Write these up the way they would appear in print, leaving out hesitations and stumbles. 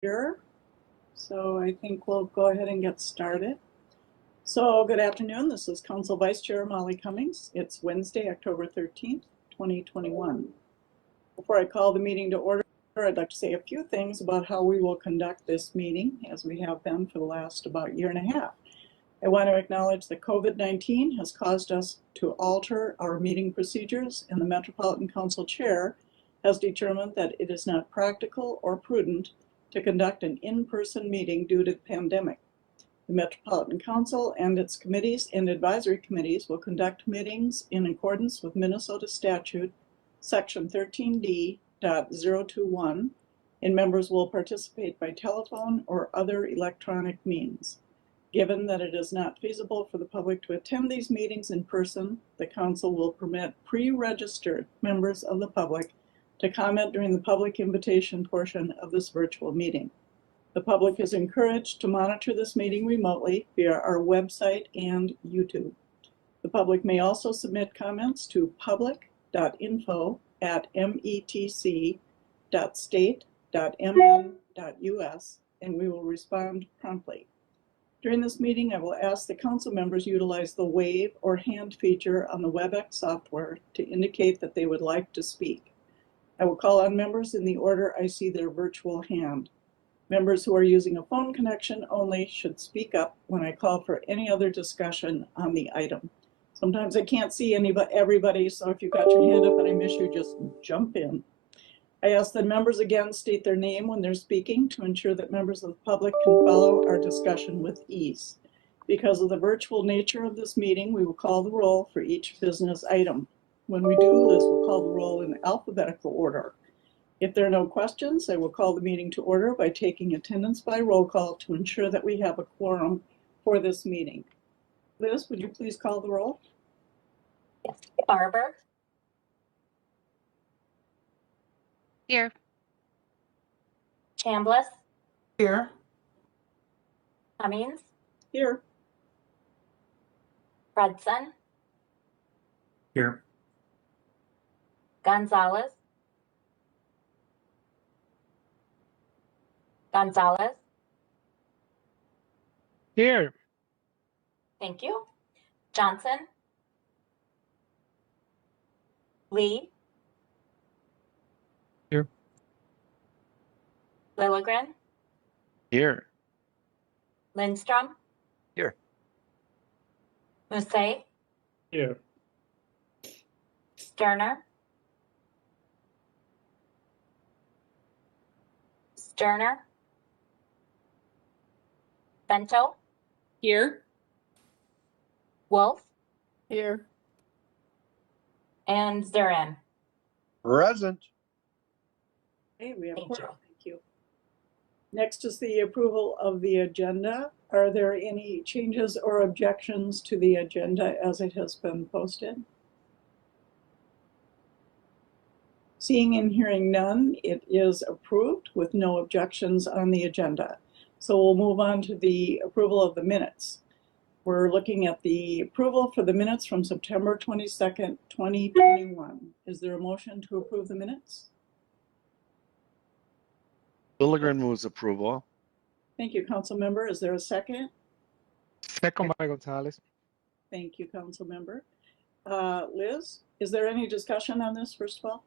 here. So I think we'll go ahead and get started. So good afternoon. This is Council Vice Chair Molly Cummings. It's Wednesday, October 13th, 2021. Before I call the meeting to order, I'd like to say a few things about how we will conduct this meeting, as we have been for the last about year and a half. I want to acknowledge that COVID-19 has caused us to alter our meeting procedures, and the Metropolitan Council Chair has determined that it is not practical or prudent to conduct an in-person meeting due to the pandemic. The Metropolitan Council and its committees and advisory committees will conduct meetings in accordance with Minnesota Statute Section 13D.021, and members will participate by telephone or other electronic means. Given that it is not feasible for the public to attend these meetings in person, the Council will permit pre-registered members of the public to comment during the public invitation portion of this virtual meeting. The public is encouraged to monitor this meeting remotely via our website and YouTube. The public may also submit comments to public.info@met.state.mn.us, and we will respond promptly. During this meeting, I will ask the council members utilize the wave or hand feature on the WebEx software to indicate that they would like to speak. I will call on members in the order I see their virtual hand. Members who are using a phone connection only should speak up when I call for any other discussion on the item. Sometimes I can't see everybody, so if you've got your hand up and I miss you, just jump in. I ask that members again state their name when they're speaking to ensure that members of the public can follow our discussion with ease. Because of the virtual nature of this meeting, we will call the roll for each business item. When we do, Liz will call the roll in alphabetical order. If there are no questions, I will call the meeting to order by taking attendance by roll call to ensure that we have a quorum for this meeting. Liz, would you please call the roll? Yes. Barber. Here. Chambliss. Here. Cummings. Here. Fredson. Here. Gonzalez. Gonzalez. Here. Thank you. Johnson. Lee. Here. Lilligren. Here. Lindstrom. Here. Musset. Here. Sterner. Sterner. Bento. Here. Wolf. Here. And Zurin. Present. Okay, we have a Thank quorum. Thank you. Next is the approval of the agenda. Are there any changes or objections to the agenda as it has been posted? Seeing and hearing none, it is approved with no objections on the agenda. So we'll move on to the approval of the minutes. We're looking at the approval for the minutes from September 22nd, 2021. Is there a motion to approve the minutes? Lilligren moves approval. Thank you, council member. Is there a second? Second by Gonzalez. Thank you, council member. Liz, is there any discussion on this, first of all?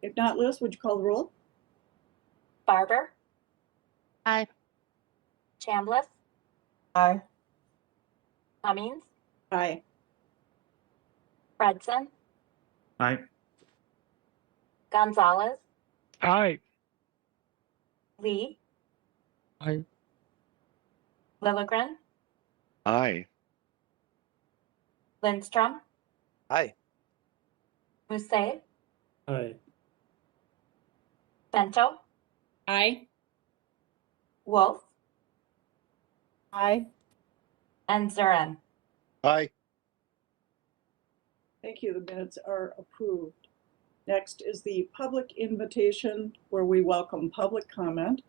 If not, Liz, would you call the roll? Barber. Aye. Chambliss. Aye. Cummings. Aye. Fredson. Aye. Gonzalez. Aye. Lee. Aye. Lilligren. Aye. Lindstrom. Aye. Musset. Aye. Bento. Aye. Wolf. Aye. And Zurin. Aye. Thank you. The minutes are approved. Next is the public invitation where we welcome public comment.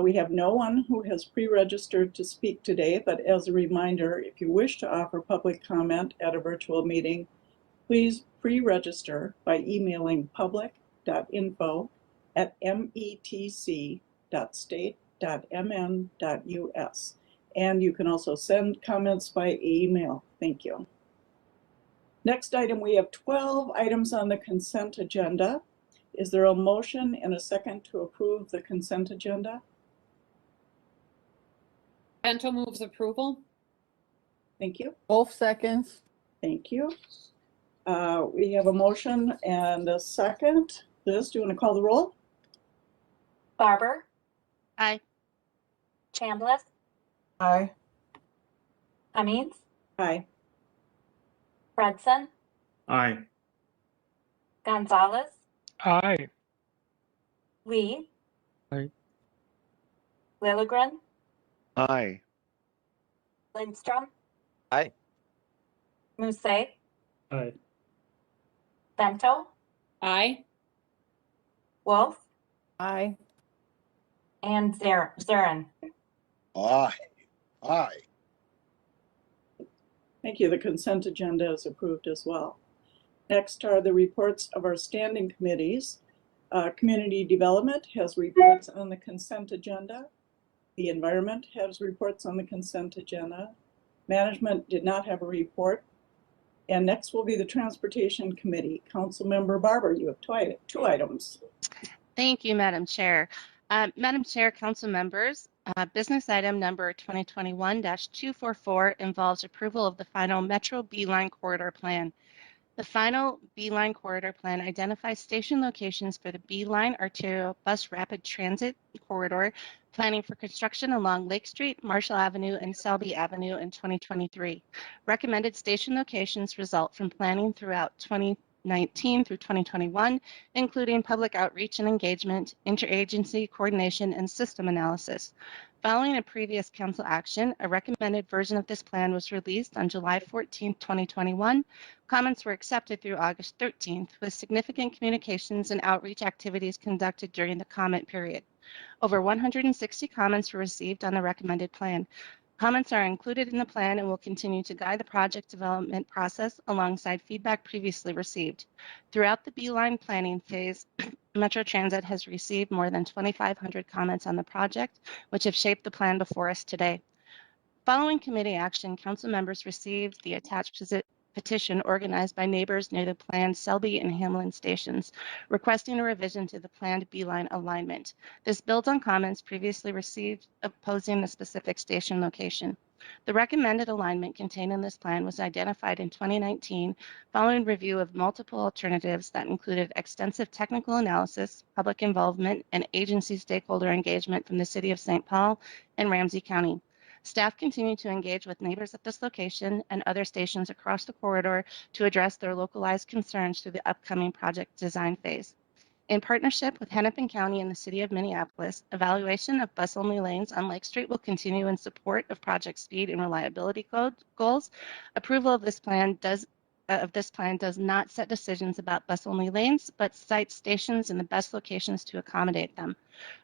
We have no one who has pre-registered to speak today, but as a reminder, if you wish to offer public comment at a virtual meeting, please pre-register by emailing public.info@metc.mn.us. www.state.mn.us. And you can also send comments by email. Thank you. Next item, we have 12 items on the consent agenda. Is there a motion and a second to approve the consent agenda? Bento moves approval. Thank you. Wolf seconds. Thank you. We have a motion and a second. Liz, do you want to call the roll? Barber, Aye. Chambliss, Aye. Cummings, Aye. Fredson, Aye. Gonzalez, Aye. Lee. Aye. Lilligren, Aye. Lindstrom, Aye. Musse, Aye. Bento, Aye. Wolf, Aye. and Zarin. Aye. Aye. Thank you. The consent agenda is approved as well. Next are the reports of our standing committees. Community Development has reports on the consent agenda. The Environment has reports on the consent agenda. Management did not have a report. And next will be the Transportation Committee. Councilmember Barber, you have two items. Thank you, Madam Chair. Madam Chair, council members, business item number 2021-244 involves approval of the final Metro B-Line Corridor Plan. The final B-Line Corridor Plan identifies station locations for the B-Line arterial bus rapid transit corridor, planning for construction along Lake Street, Marshall Avenue, and Selby Avenue in 2023. Recommended station locations result from planning throughout 2019 through 2021, including public outreach and engagement, interagency coordination, and system analysis. Following a previous council action, a recommended version of this plan was released on July 14, 2021. Comments were accepted through August 13th, with significant communications and outreach activities conducted during the comment period. Over 160 comments were received on the recommended plan. Comments are included in the plan and will continue to guide the project development process alongside feedback previously received. Throughout the B-Line planning phase, Metro Transit has received more than 2,500 comments on the project, which have shaped the plan before us today. Following committee action, council members received the attached petition organized by neighbors near the planned Selby and Hamlin stations, requesting a revision to the planned B-Line alignment. This builds on comments previously received opposing the specific station location. The recommended alignment contained in this plan was identified in 2019 following review of multiple alternatives that included extensive technical analysis, public involvement, and agency stakeholder engagement from the City of St. Paul and Ramsey County. Staff continue to engage with neighbors at this location and other stations across the corridor to address their localized concerns through the upcoming project design phase. In partnership with Hennepin County and the City of Minneapolis, evaluation of bus-only lanes on Lake Street will continue in support of project speed and reliability goals. Approval of this plan does not set decisions about bus-only lanes, but cites stations in the best locations to accommodate them.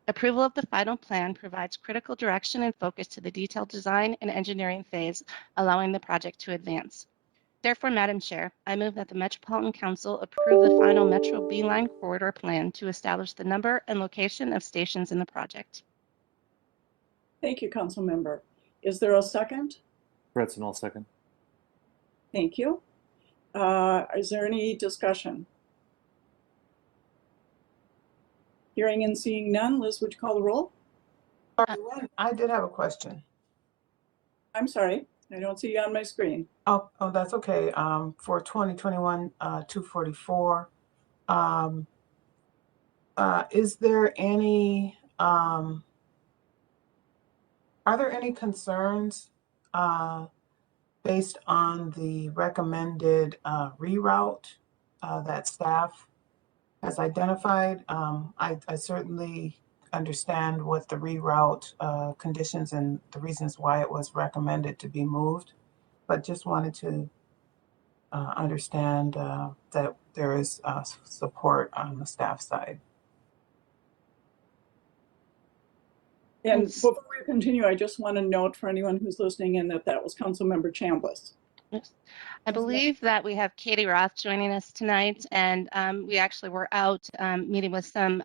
Approval of the final plan provides critical direction and focus to the detailed design and engineering phase, allowing the project to advance. Therefore, Madam Chair, I move that the Metropolitan Council approve the final Metro B-Line Corridor Plan to establish the number and location of stations in the project. Thank you, Councilmember. Is there a second? Fredson, all second. Thank you. Is there any discussion? Hearing and seeing none, Liz, would you call the roll? I did have a question. I'm sorry, I don't see you on my screen. Oh, that's okay. For 2021, 244, is there any, are there any concerns based on the recommended reroute that staff has identified? I certainly understand what the reroute conditions and the reasons why it was recommended to be moved, but just wanted to understand that there is support on the staff side. And before we continue, I just want to note for anyone who's listening in that was Councilmember Chambliss. Yes. I believe that we have Katie Roth joining us tonight, and we actually were out meeting with some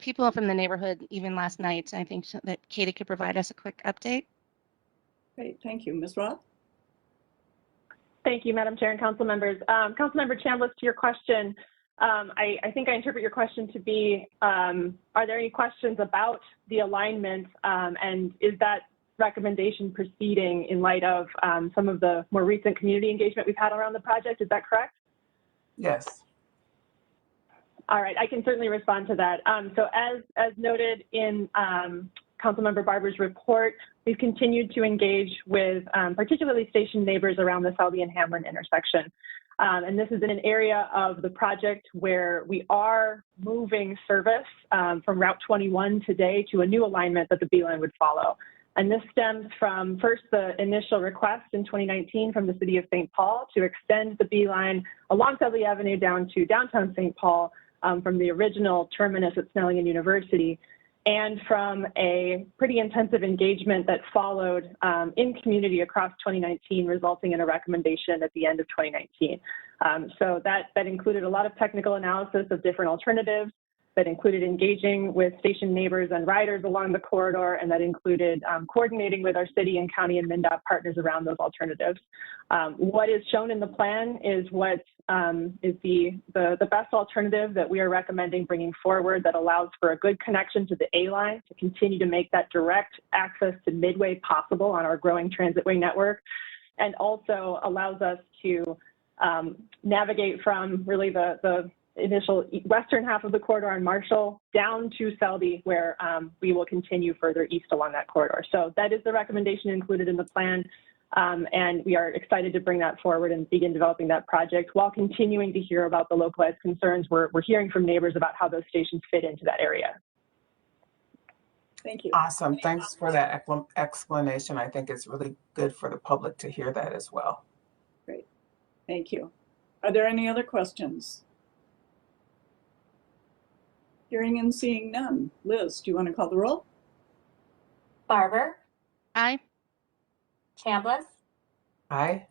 people from the neighborhood even last night. I think that Katie could provide us a quick update. Great, thank you. Ms. Roth? Thank you, Madam Chair and council members. Councilmember Chambliss, to your question, I think I interpret your question to be, are there any questions about the alignment, and is that recommendation proceeding in light of some of the more recent community engagement we've had around the project? Is that correct? Yes. All right, I can certainly respond to that. So as noted in Councilmember Barber's report, we've continued to engage with particularly station neighbors around the Selby and Hamlin intersection. And this is in an area of the project where we are moving service from Route 21 today to a new alignment that the B line would follow. And this stems from first the initial request in 2019 from the city of St. Paul to extend the B line along Selby Avenue down to downtown St. Paul from the original terminus at Snelling and University, and from a pretty intensive engagement that followed in community across 2019, resulting in a recommendation at the end of 2019. So that included a lot of technical analysis of different alternatives, that included engaging with station neighbors and riders along the corridor, and that included coordinating with our city and county and MnDOT partners around those alternatives. What is shown in the plan is what is the best alternative that we are recommending bringing forward, that allows for a good connection to the A line to continue to make that direct access to Midway possible on our growing transitway network, and also allows us to navigate from really the initial western half of the corridor on Marshall down to Selby, where we will continue further east along that corridor. So that is the recommendation included in the plan, and we are excited to bring that forward and begin developing that project while continuing to hear about the localized concerns we're hearing from neighbors about how those stations fit into that area. Thank you. Awesome. Thanks for that explanation. I think it's really good for the public to hear that as well. Great. Thank you. Are there any other questions? Hearing and seeing none. Liz, do you want to call the roll? Barber, Aye. Chambliss, Aye.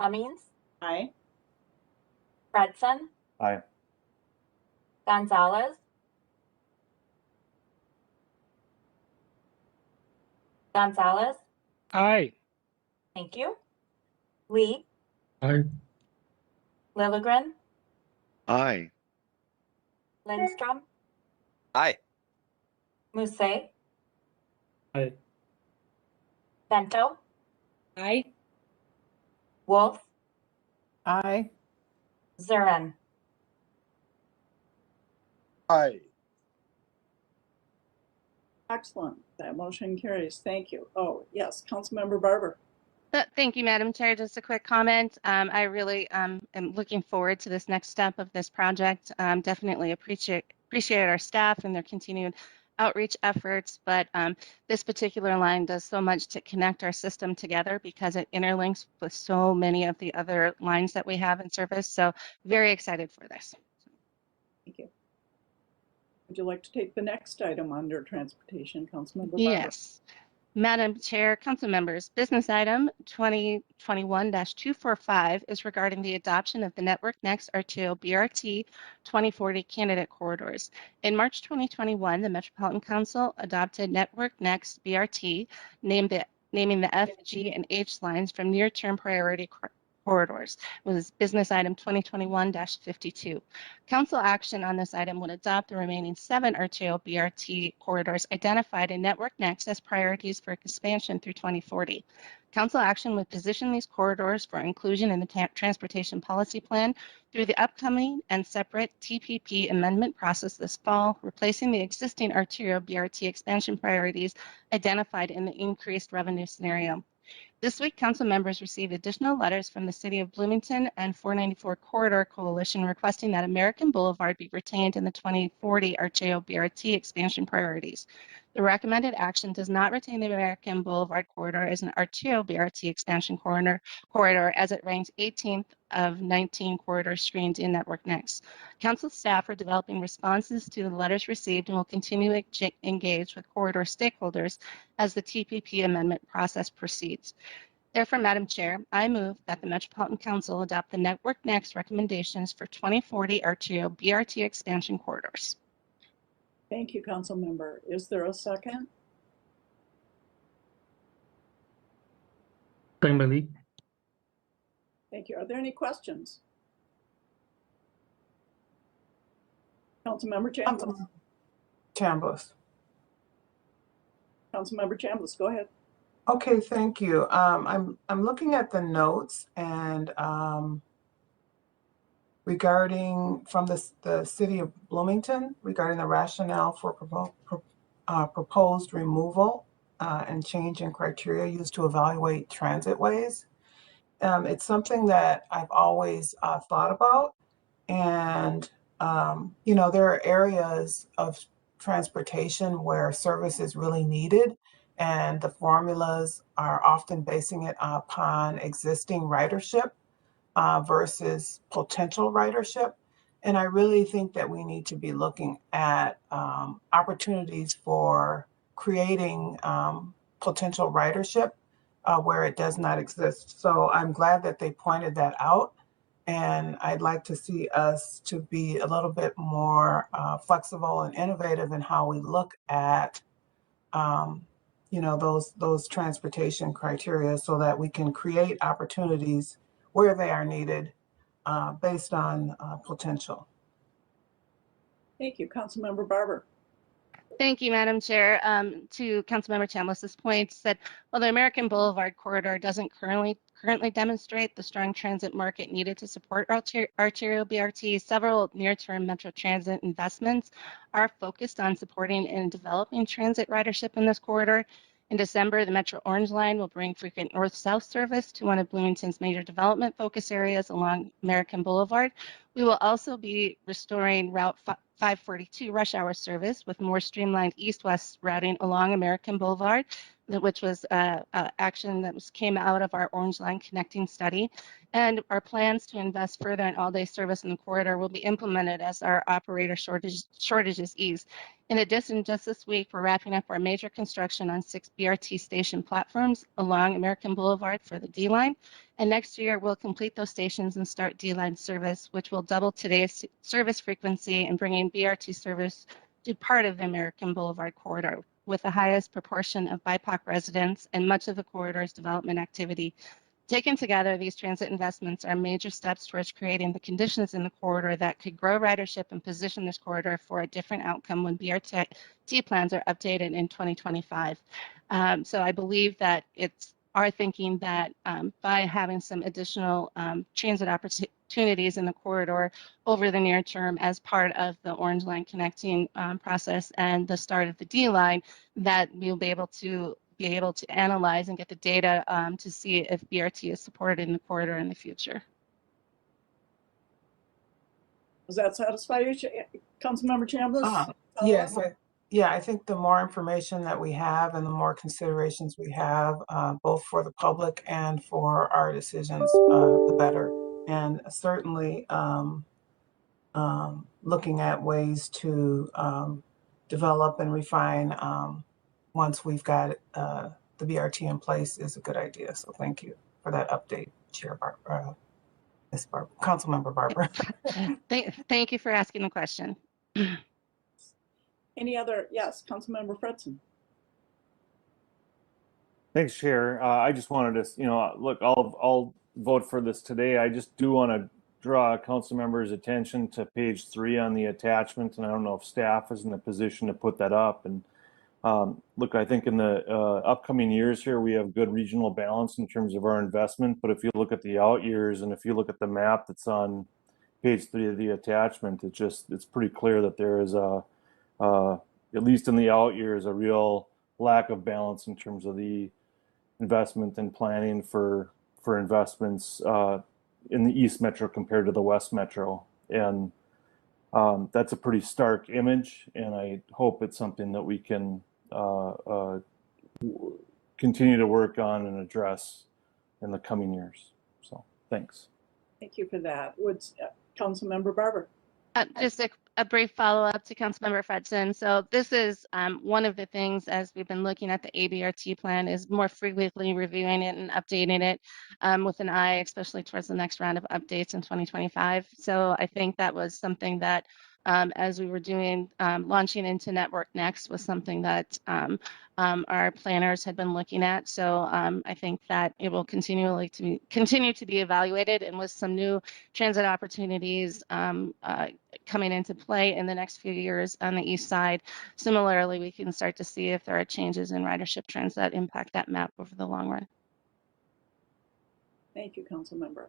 Cummings, Aye. Fredson, Aye. Gonzalez, Aye. thank you. Lee, Aye. Lilligren, Aye. Lindstrom, Aye. Musse, Aye. Bento, Aye. Wolf, Aye. Zurin. Aye. Excellent. That motion carries. Thank you. Oh, yes, Councilmember Barber. Thank you, Madam Chair. Just a quick comment. I really am looking forward to this next step of this project. Definitely appreciate our staff and their continued outreach efforts, but this particular line does so much to connect our system together because it interlinks with so many of the other lines that we have in service. So very excited for this. Thank you. Would you like to take the next item under transportation, Councilmember Barber? Yes. Madam Chair, council members, business item 2021-245 is regarding the adoption of the Network Next RTO BRT 2040 candidate corridors. In March 2021, the Metropolitan Council adopted Network Next BRT, naming the F, G, and H lines from near-term priority corridors. It was business item 2021-52. Council action on this item would adopt the remaining 7 RTO BRT corridors identified in Network Next as priorities for expansion through 2040. Council action would position these corridors for inclusion in the Transportation Policy Plan through the upcoming and separate TPP amendment process this fall, replacing the existing RTO BRT expansion priorities identified in the increased revenue scenario. This week, council members received additional letters from the City of Bloomington and 494 Corridor Coalition requesting that American Boulevard be retained in the 2040 RTO BRT expansion priorities. The recommended action does not retain the American Boulevard corridor as an RTO BRT expansion corridor as it ranks 18th of 19 corridors screened in Network Next. Council staff are developing responses to the letters received and will continue to engage with corridor stakeholders as the TPP amendment process proceeds. Therefore, Madam Chair, I move that the Metropolitan Council adopt the Network Next recommendations for 2040 RTO BRT expansion corridors. Thank you, council member. Is there a second? Second by Lee. Thank you. Are there any questions? Councilmember Chambliss. Councilmember Chambliss. Councilmember Chambliss, go ahead. Okay, thank you. I'm looking at the notes and regarding from the city of Bloomington regarding the rationale for proposed removal and change in criteria used to evaluate transit ways. It's something that I've always thought about, and you know, there are areas of transportation where service is really needed, and the formulas are often basing it upon existing ridership versus potential ridership. And I really think that we need to be looking at opportunities for creating potential ridership where it does not exist. So I'm glad that they pointed that out. And I'd like to see us to be a little bit more flexible and innovative in how we look at you know, those transportation criteria so that we can create opportunities where they are needed based on potential. Thank you, Councilmember Barber. Thank you, Madam Chair. To Councilmember Chambliss's points that while the American Boulevard corridor doesn't currently demonstrate the strong transit market needed to support arterial BRT, several near-term Metro Transit investments are focused on supporting and developing transit ridership in this corridor. In December, the Metro Orange Line will bring frequent north-south service to one of Bloomington's major development focus areas along American Boulevard. We will also be restoring Route 542 rush hour service with more streamlined east-west routing along American Boulevard, which was action that came out of our Orange Line connecting study. And our plans to invest further in all-day service in the corridor will be implemented as our operator shortages ease. In addition, just this week, we're wrapping up our major construction on 6 BRT station platforms along American Boulevard for the D line. And next year, we'll complete those stations and start D-line service, which will double today's service frequency and bringing BRT service to part of the American Boulevard corridor with the highest proportion of BIPOC residents and much of the corridor's development activity. Taken together, these transit investments are major steps towards creating the conditions in the corridor that could grow ridership and position this corridor for a different outcome when BRT plans are updated in 2025. So I believe that it's our thinking that by having some additional transit opportunities in the corridor over the near term as part of the Orange Line connecting process and the start of the D line, that we'll be able to analyze and get the data to see if BRT is supported in the corridor in the future. Does that satisfy you, Councilmember Chambliss? Yes, I think the more information that we have and the more considerations we have, both for the public and for our decisions, the better. And certainly looking at ways to develop and refine once we've got the BRT in place is a good idea. So thank you for that update, Chair Barbara, Councilmember Barber. Thank you for asking the question. Any other? Yes, Councilmember Fredson. Thanks, Chair. I just wanted to, look, I'll vote for this today. I just do want to draw council members' attention to page 3 on the attachment, and I don't know if staff is in a position to put that up. And look, I think in the upcoming years here, we have good regional balance in terms of our investment. But if you look at the out years and if you look at the map that's on page 3 of the attachment, it's pretty clear that there is at least in the out years, a real lack of balance in terms of the investment and planning for investments in the East Metro compared to the West Metro. And that's a pretty stark image, and I hope it's something that we can continue to work on and address in the coming years. So thanks. Thank you for that. Would Councilmember Barber? Just a brief follow-up to Councilmember Fredson. So this is one of the things as we've been looking at the ABRT plan is more frequently reviewing it and updating it with an eye, especially towards the next round of updates in 2025. So I think that was something that as we were doing, launching into Network Next was something that our planners had been looking at. So I think that it will continue to be evaluated, and with some new transit opportunities coming into play in the next few years on the east side. Similarly, we can start to see if there are changes in ridership trends that impact that map over the long run. Thank you, Councilmember.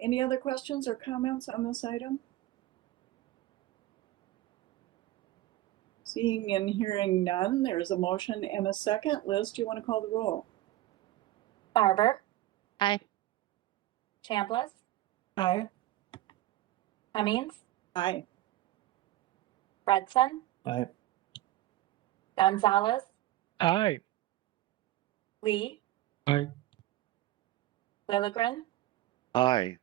Any other questions or comments on this item? Seeing and hearing none, there's a motion and a second. Liz, do you want to call the roll? Barber, Aye. Chambliss, Aye. Cummings, Aye. Fredson, Aye. Gonzalez, Aye. Lee, Aye. Lilligren, Aye.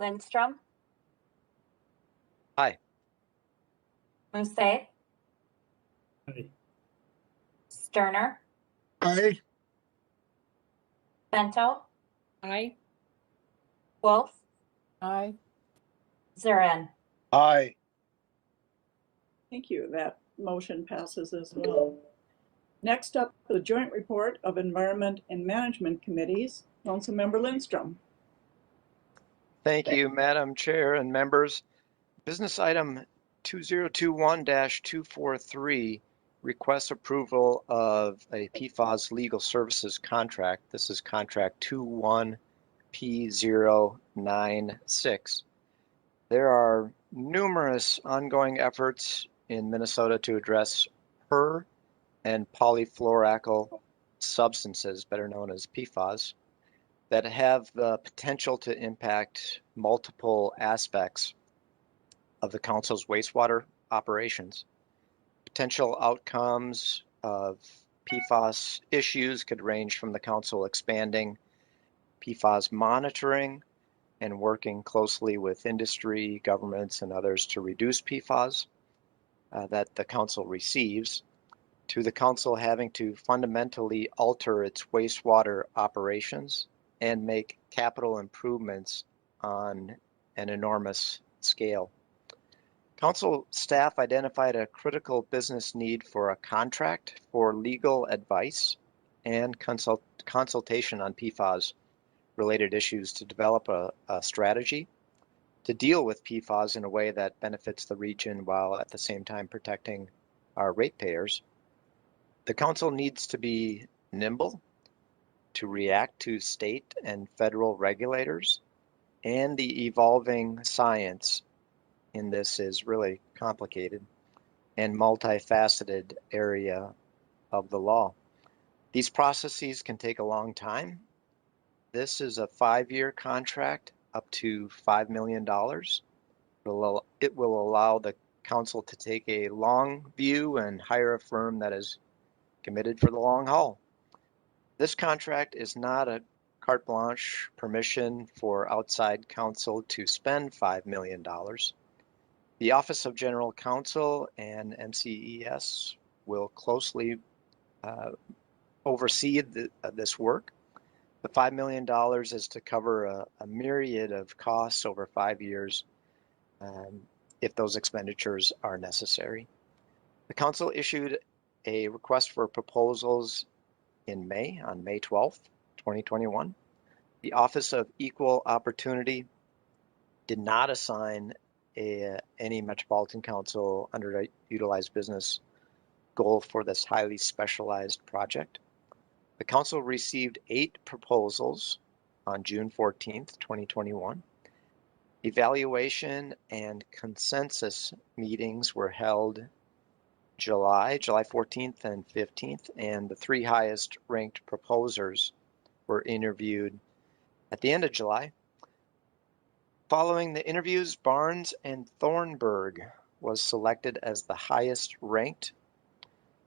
Lindstrom, Aye. Musse, Aye. Sterner, Aye. Bento, Aye. Wolf, Aye. Zurin. Aye. Thank you. That motion passes as well. Next up, the joint report of Environment and Management Committees. Councilmember Lindstrom. Thank you, Madam Chair and members. Business item 2021-243 requests approval of a PFAS legal services contract. This is contract 21P096. There are numerous ongoing efforts in Minnesota to address per and polyfluoroalkyl substances, better known as PFAS, that have the potential to impact multiple aspects of the council's wastewater operations. Potential outcomes of PFAS issues could range from the council expanding PFAS monitoring and working closely with industry, governments, and others to reduce PFAS that the council receives, to the council having to fundamentally alter its wastewater operations and make capital improvements on an enormous scale. Council staff identified a critical business need for a contract for legal advice and consultation on PFAS related issues to develop a strategy to deal with PFAS in a way that benefits the region while at the same time protecting our ratepayers. The council needs to be nimble to react to state and federal regulators, and the evolving science in this is really complicated and multifaceted area of the law. These processes can take a long time. This is a 5-year contract up to $5 million. It will allow the council to take a long view and hire a firm that is committed for the long haul. This contract is not a carte blanche permission for outside counsel to spend $5 million. The Office of General Counsel and MCES will closely oversee this work. The $5 million is to cover a myriad of costs over 5 years if those expenditures are necessary. The council issued a request for proposals in May, on May 12th, 2021. The Office of Equal Opportunity did not assign any Metropolitan Council underutilized business goal for this highly specialized project. The council received 8 proposals on June 14th, 2021. Evaluation and consensus meetings were held July 14th and 15th, and the 3 highest ranked proposers were interviewed at the end of July. Following the interviews, Barnes and Thornburg was selected as the highest ranked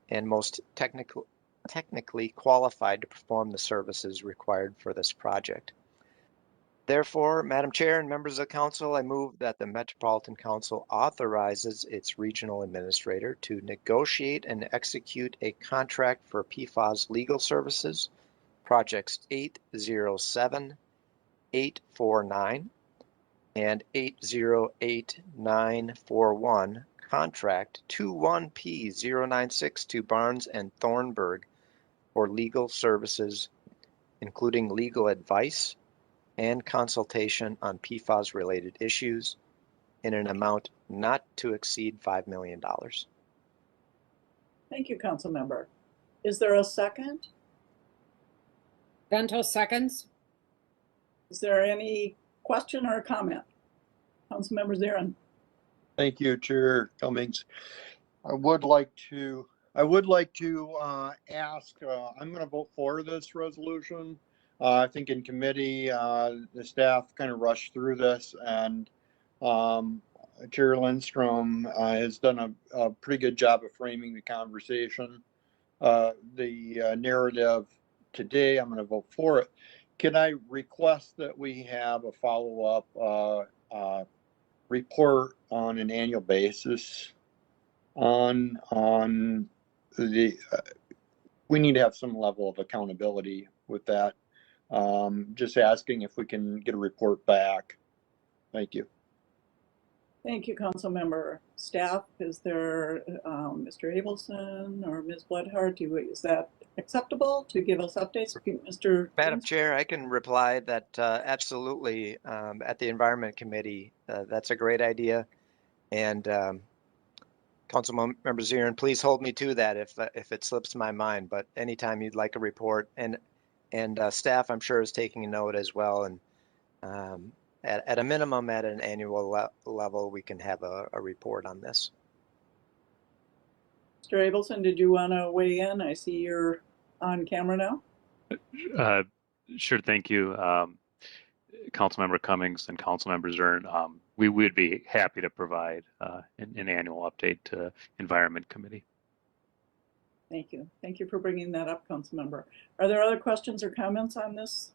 and most technically qualified to perform the services required for this project. Therefore, Madam Chair and members of the council, I move that the Metropolitan Council authorizes its regional administrator to negotiate and execute a contract for PFAS legal services, projects 807, 849, and 808941 contract 21P096 to Barnes and Thornburg for legal services, including legal advice and consultation on PFAS-related issues in an amount not to exceed $5 million. Thank you, Councilmember. Is there a second? Bento seconds. Is there any question or comment? Councilmember Zarin. Thank you, Chair Cummings. I would like to ask, I'm going to vote for this resolution. I think in committee, the staff kind of rushed through this, and Chair Lindstrom has done a pretty good job of framing the conversation. The narrative today, I'm going to vote for it. Can I request that we have a follow-up report on an annual basis on the, we need to have some level of accountability with that. Just asking if we can get a report back. Thank you. Thank you, Councilmember. Staff, is there Mr. Abelson or Ms. Bloodhart? Is that acceptable to give us updates? Mr. Madam Chair, I can reply that absolutely at the Environment Committee, that's a great idea. And Councilmember Zarin, please hold me to that if it slips my mind, but anytime you'd like a report, and staff I'm sure is taking a note as well, and at a minimum at an annual level we can have a report on this. Mr. Abelson, did you want to weigh in? I see you're on camera now. Sure, thank you. Councilmember Cummings and Councilmember Zern, we would be happy to provide an annual update to Environment Committee. Thank you. Thank you for bringing that up, Councilmember. Are there other questions or comments on this?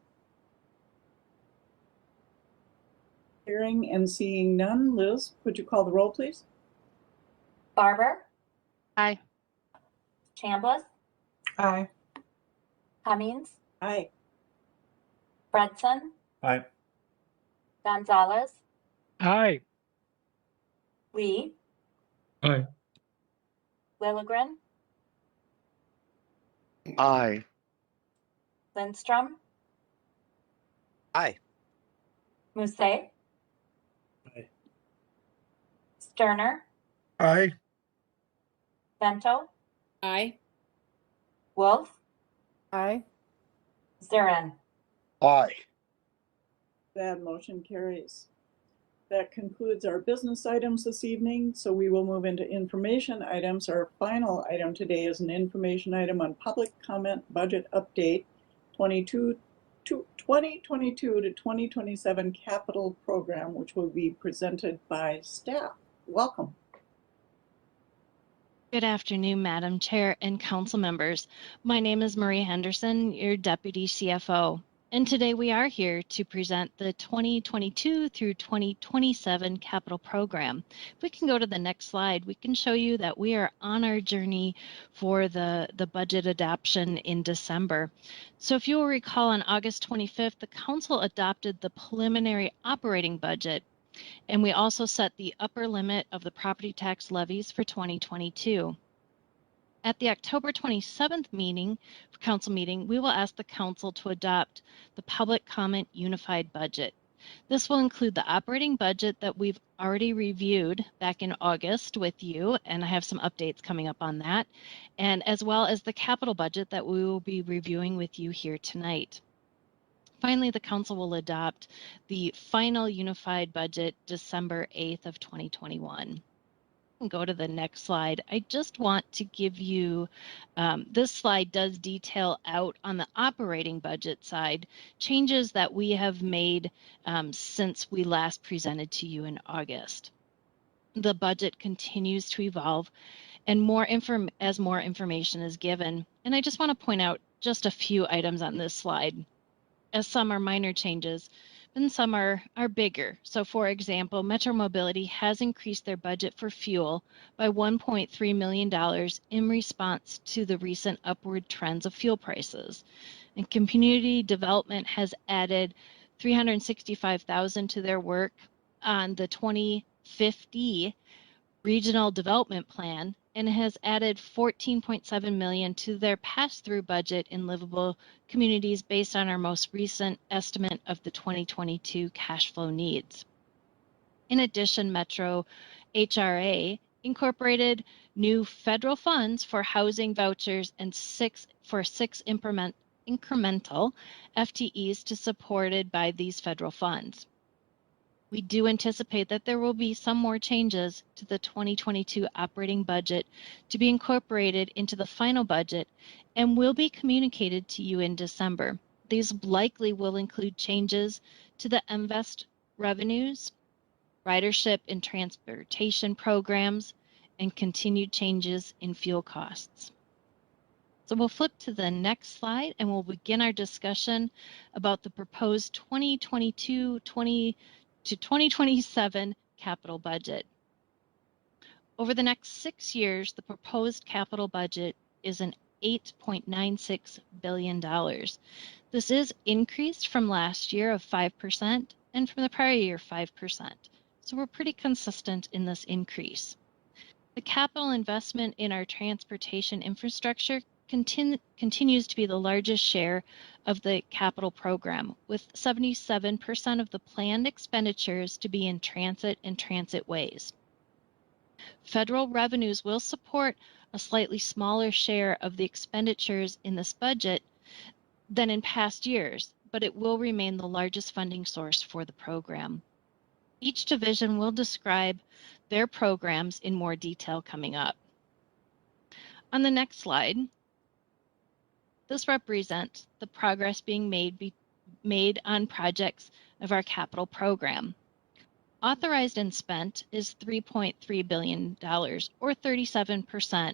Hearing and seeing none. Liz, would you call the roll, please? Barber, Aye. Chambliss, Aye. Cummings, Aye. Fredson, Aye. Gonzalez, Aye. Lee, Aye. Lilligren, Aye. Lindstrom, Aye. Musset, Aye. Sterner, Aye. Bento, Aye. Wolf, Aye. Zarin. Aye. That motion carries. That concludes our business items this evening, so we will move into information items. Our final item today is an information item on public comment budget update 2022 to 2027 capital program, which will be presented by staff. Welcome. Good afternoon, Madam Chair and council members. My name is Marie Henderson, your Deputy CFO. And today we are here to present the 2022 through 2027 capital program. If we can go to the next slide, we can show you that we are on our journey for the budget adoption in December. So if you will recall, on August 25th, the council adopted the preliminary operating budget, and we also set the upper limit of the property tax levies for 2022. At the October 27th council meeting, we will ask the council to adopt the public comment unified budget. This will include the operating budget that we've already reviewed back in August with you, and I have some updates coming up on that, and as well as the capital budget that we will be reviewing with you here tonight. Finally, the council will adopt the final unified budget December 8th of 2021. Go to the next slide. I just want to give you, this slide does detail out on the operating budget side changes that we have made since we last presented to you in August. The budget continues to evolve and as more information is given. And I just want to point out just a few items on this slide, as some are minor changes and some are bigger. So for example, Metro Mobility has increased their budget for fuel by $1.3 million in response to the recent upward trends of fuel prices. And Community Development has added $365,000 to their work. on the 2050 Regional Development Plan and has added $14.7 million to their pass-through budget in livable communities based on our most recent estimate of the 2022 cash flow needs. In addition, Metro HRA incorporated new federal funds for housing vouchers and six incremental FTEs to supported by these federal funds. We do anticipate that there will be some more changes to the 2022 operating budget to be incorporated into the final budget and will be communicated to you in December. These likely will include changes to the MVEST revenues, ridership and transportation programs, and continued changes in fuel costs. So we'll flip to the next slide and we'll begin our discussion about the proposed 2022 to 2027 capital budget. Over the next 6 years, the proposed capital budget is an $8.96 billion. This is increased from last year of 5% and from the prior year 5%. So we're pretty consistent in this increase. The capital investment in our transportation infrastructure continues to be the largest share of the capital program, with 77% of the planned expenditures to be in transit and transit ways. Federal revenues will support a slightly smaller share of the expenditures in this budget than in past years, but it will remain the largest funding source for the program. Each division will describe their programs in more detail coming up. On the next slide, this represents the progress being made on projects of our capital program. Authorized and spent is $3.3 billion, or 37%,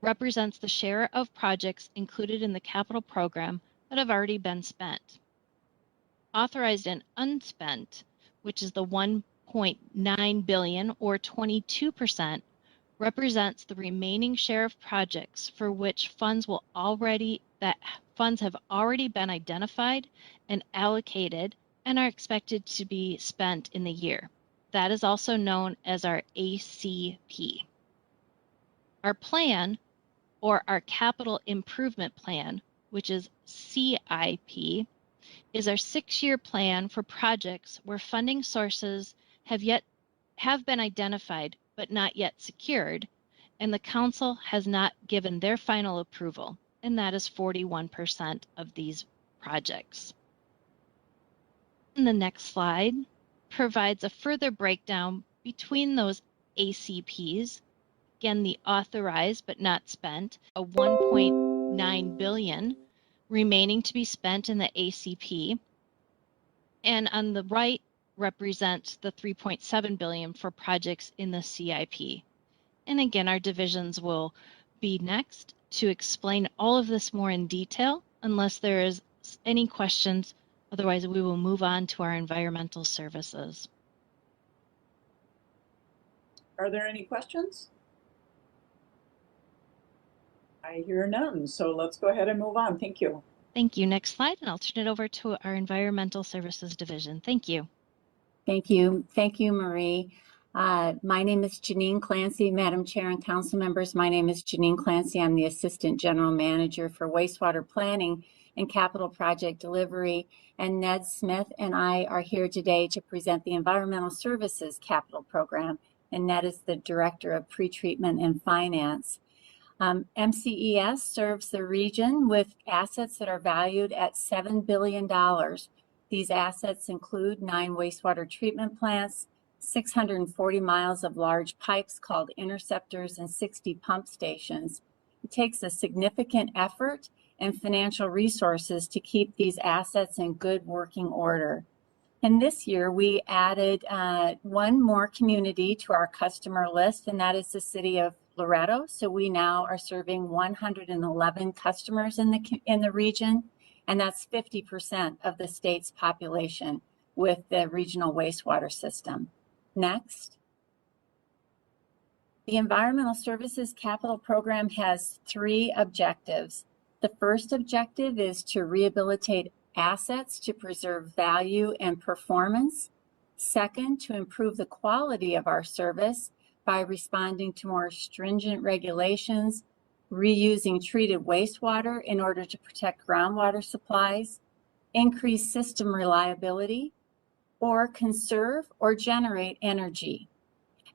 represents the share of projects included in the capital program that have already been spent. Authorized and unspent, which is the $1.9 billion, or 22%, represents the remaining share of projects for which funds have already been identified and allocated and are expected to be spent in the year. That is also known as our ACP. Our plan, or our Capital Improvement Plan, which is CIP, is our 6-year plan for projects where funding sources have been identified but not yet secured, and the Council has not given their final approval, and that is 41% of these projects. And the next slide provides a further breakdown between those ACPs. Again, the authorized but not spent, a $1.9 billion remaining to be spent in the ACP, and on the right represents the $3.7 billion for projects in the CIP. And again, our divisions will be next to explain all of this more in detail, unless there is any questions. Otherwise, we will move on to our environmental services. Are there any questions? I hear none, so let's go ahead and move on. Thank you. Thank you. Next slide, and I'll turn it over to our environmental services division. Thank you. Thank you. Thank you, Marie. My name is Janine Clancy, Madam Chair and Council members. My name is Janine Clancy. I'm the Assistant General Manager for Wastewater Planning and Capital Project Delivery. And Ned Smith and I are here today to present the Environmental Services Capital Program. And Ned is the Director of Pretreatment and Finance. MCES serves the region with assets that are valued at $7 billion. These assets include 9 wastewater treatment plants, 640 miles of large pipes called interceptors, and 60 pump stations. It takes a significant effort and financial resources to keep these assets in good working order. And this year we added one more community to our customer list, and that is the city of Loretto. So we now are serving 111 customers in the region, and that's 50% of the state's population with the regional wastewater system. Next. The Environmental Services Capital Program has 3 objectives. The first objective is to rehabilitate assets to preserve value and performance. Second, to improve the quality of our service by responding to more stringent regulations, reusing treated wastewater in order to protect groundwater supplies, increase system reliability, or conserve or generate energy.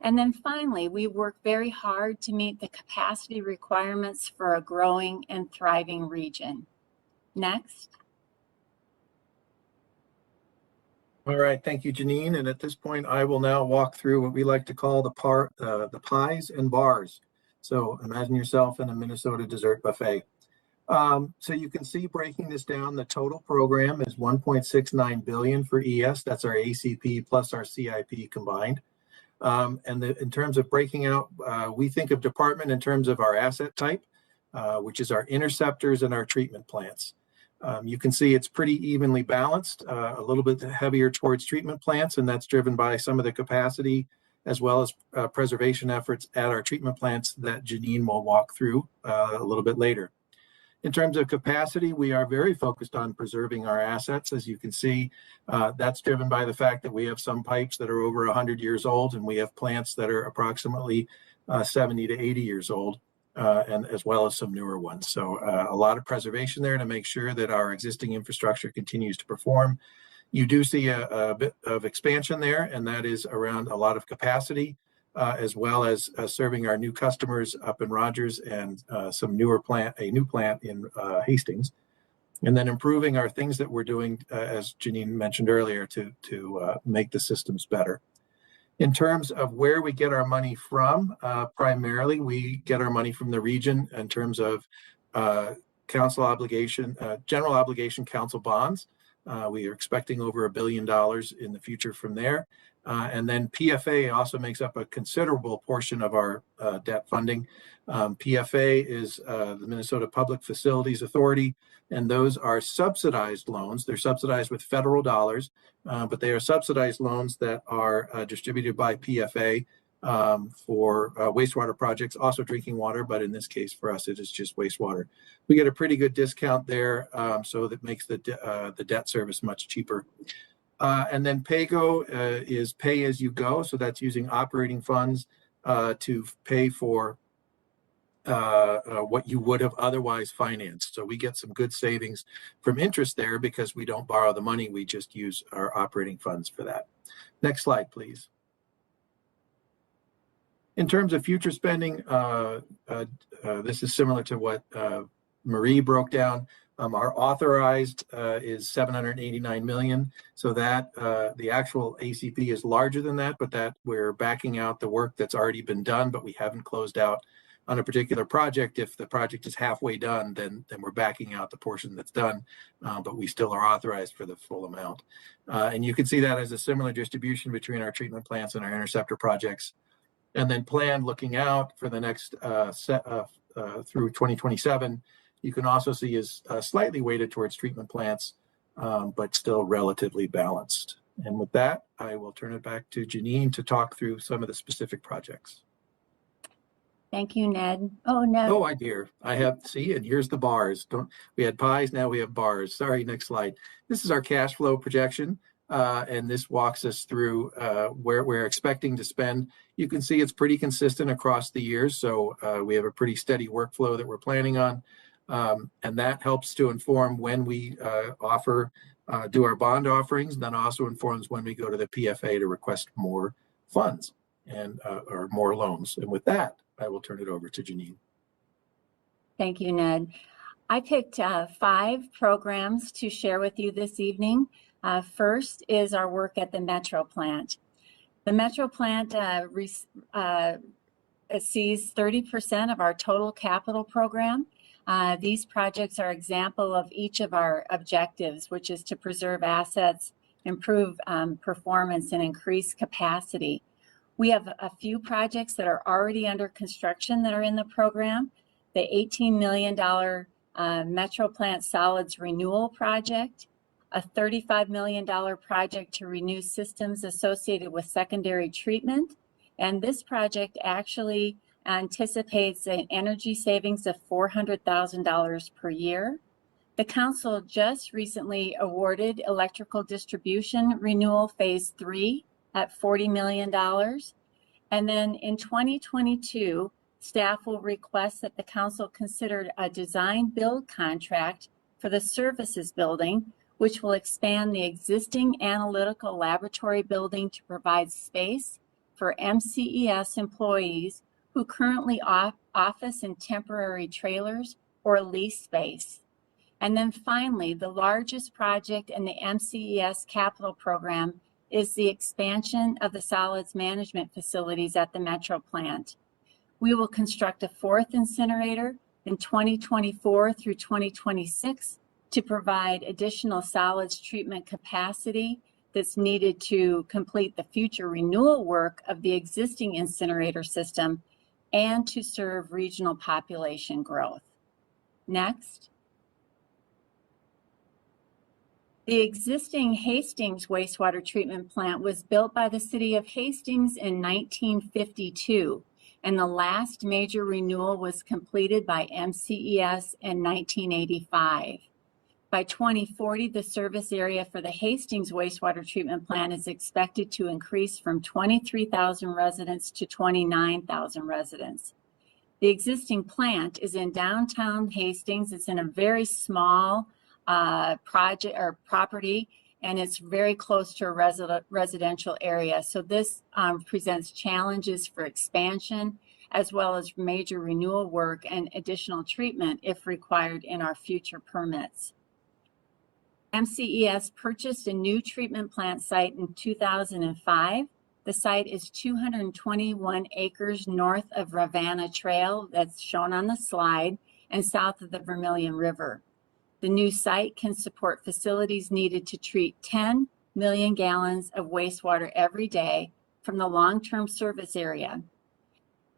And then finally, we work very hard to meet the capacity requirements for a growing and thriving region. Next. All right, thank you, Janine. And at this point, I will now walk through what we like to call the pies and bars. So imagine yourself in a Minnesota dessert buffet. So you can see, breaking this down, the total program is $1.69 billion for ES. That's our ACP plus our CIP combined. In terms of breaking out, we think of department in terms of our asset type, which is our interceptors and our treatment plants. You can see it's pretty evenly balanced, a little bit heavier towards treatment plants, and that's driven by some of the capacity as well as preservation efforts at our treatment plants that Janine will walk through a little bit later. In terms of capacity, we are very focused on preserving our assets. As you can see, that's driven by the fact that we have some pipes that are over 100 years old, and we have plants that are approximately 70 to 80 years old, and as well as some newer ones. So a lot of preservation there to make sure that our existing infrastructure continues to perform. You do see a bit of expansion there, and that is around a lot of capacity, as well as serving our new customers up in Rogers and a new plant in Hastings, and then improving our things that we're doing, as Janine mentioned earlier, to make the systems better. In terms of where we get our money from, primarily we get our money from the region in terms of council obligation, general obligation council bonds. We are expecting over $1 billion in the future from there. And then PFA also makes up a considerable portion of our debt funding. PFA is the Minnesota Public Facilities Authority, and those are subsidized loans. They're subsidized with federal dollars, but they are subsidized loans that are distributed by PFA for wastewater projects, also drinking water, but in this case for us it is just wastewater. We get a pretty good discount there, so that makes the debt service much cheaper. And then PAYGO is pay as you go. So that's using operating funds to pay for what you would have otherwise financed. So we get some good savings from interest there because we don't borrow the money. We just use our operating funds for that. Next slide, please. In terms of future spending, this is similar to what Marie broke down. Our authorized is $789 million. So that the actual ACP is larger than that, but that we're backing out the work that's already been done, but we haven't closed out on a particular project. If the project is halfway done, then we're backing out the portion that's done, but we still are authorized for the full amount. And you can see that as a similar distribution between our treatment plants and our interceptor projects. And then planned looking out for the next through 2027, you can also see is slightly weighted towards treatment plants, but still relatively balanced. And with that, I will turn it back to Janine to talk through some of the specific projects. Thank you, Ned. Oh, Ned. Oh, dear. I have, see, and here's the bars. We had pies, now we have bars. Sorry, next slide. This is our cash flow projection, and this walks us through where we're expecting to spend. You can see it's pretty consistent across the years, so we have a pretty steady workflow that we're planning on. And that helps to inform when we do our bond offerings, and then also informs when we go to the PFA to request more funds and or more loans. And with that, I will turn it over to Janine. Thank you, Ned. I picked 5 programs to share with you this evening. First is our work at the Metro plant. The Metro plant sees 30% of our total capital program. These projects are example of each of our objectives, which is to preserve assets, improve performance, and increase capacity. We have a few projects that are already under construction that are in the program. The $18 million Metro Plant Solids Renewal Project, a $35 million project to renew systems associated with secondary treatment. And this project actually anticipates an energy savings of $400,000 per year. The council just recently awarded electrical distribution renewal phase 3 at $40 million. And then in 2022, staff will request that the council consider a design build contract for the services building, which will expand the existing analytical laboratory building to provide space for MCES employees who currently office in temporary trailers or lease space. And then finally, the largest project in the MCES capital program is the expansion of the solids management facilities at the Metro plant. We will construct a fourth incinerator in 2024 through 2026 to provide additional solids treatment capacity that's needed to complete the future renewal work of the existing incinerator system and to serve regional population growth. Next. The existing Hastings wastewater treatment plant was built by the city of Hastings in 1952, and the last major renewal was completed by MCES in 1985. By 2040, the service area for the Hastings wastewater treatment plant is expected to increase from 23,000 residents to 29,000 residents. The existing plant is in downtown Hastings. It's in a very small project or property, and it's very close to a residential area. So this presents challenges for expansion as well as major renewal work and additional treatment if required in our future permits. MCES purchased a new treatment plant site in 2005. The site is 221 acres north of Ravenna Trail, that's shown on the slide, and south of the Vermilion River. The new site can support facilities needed to treat 10 million gallons of wastewater every day from the long-term service area.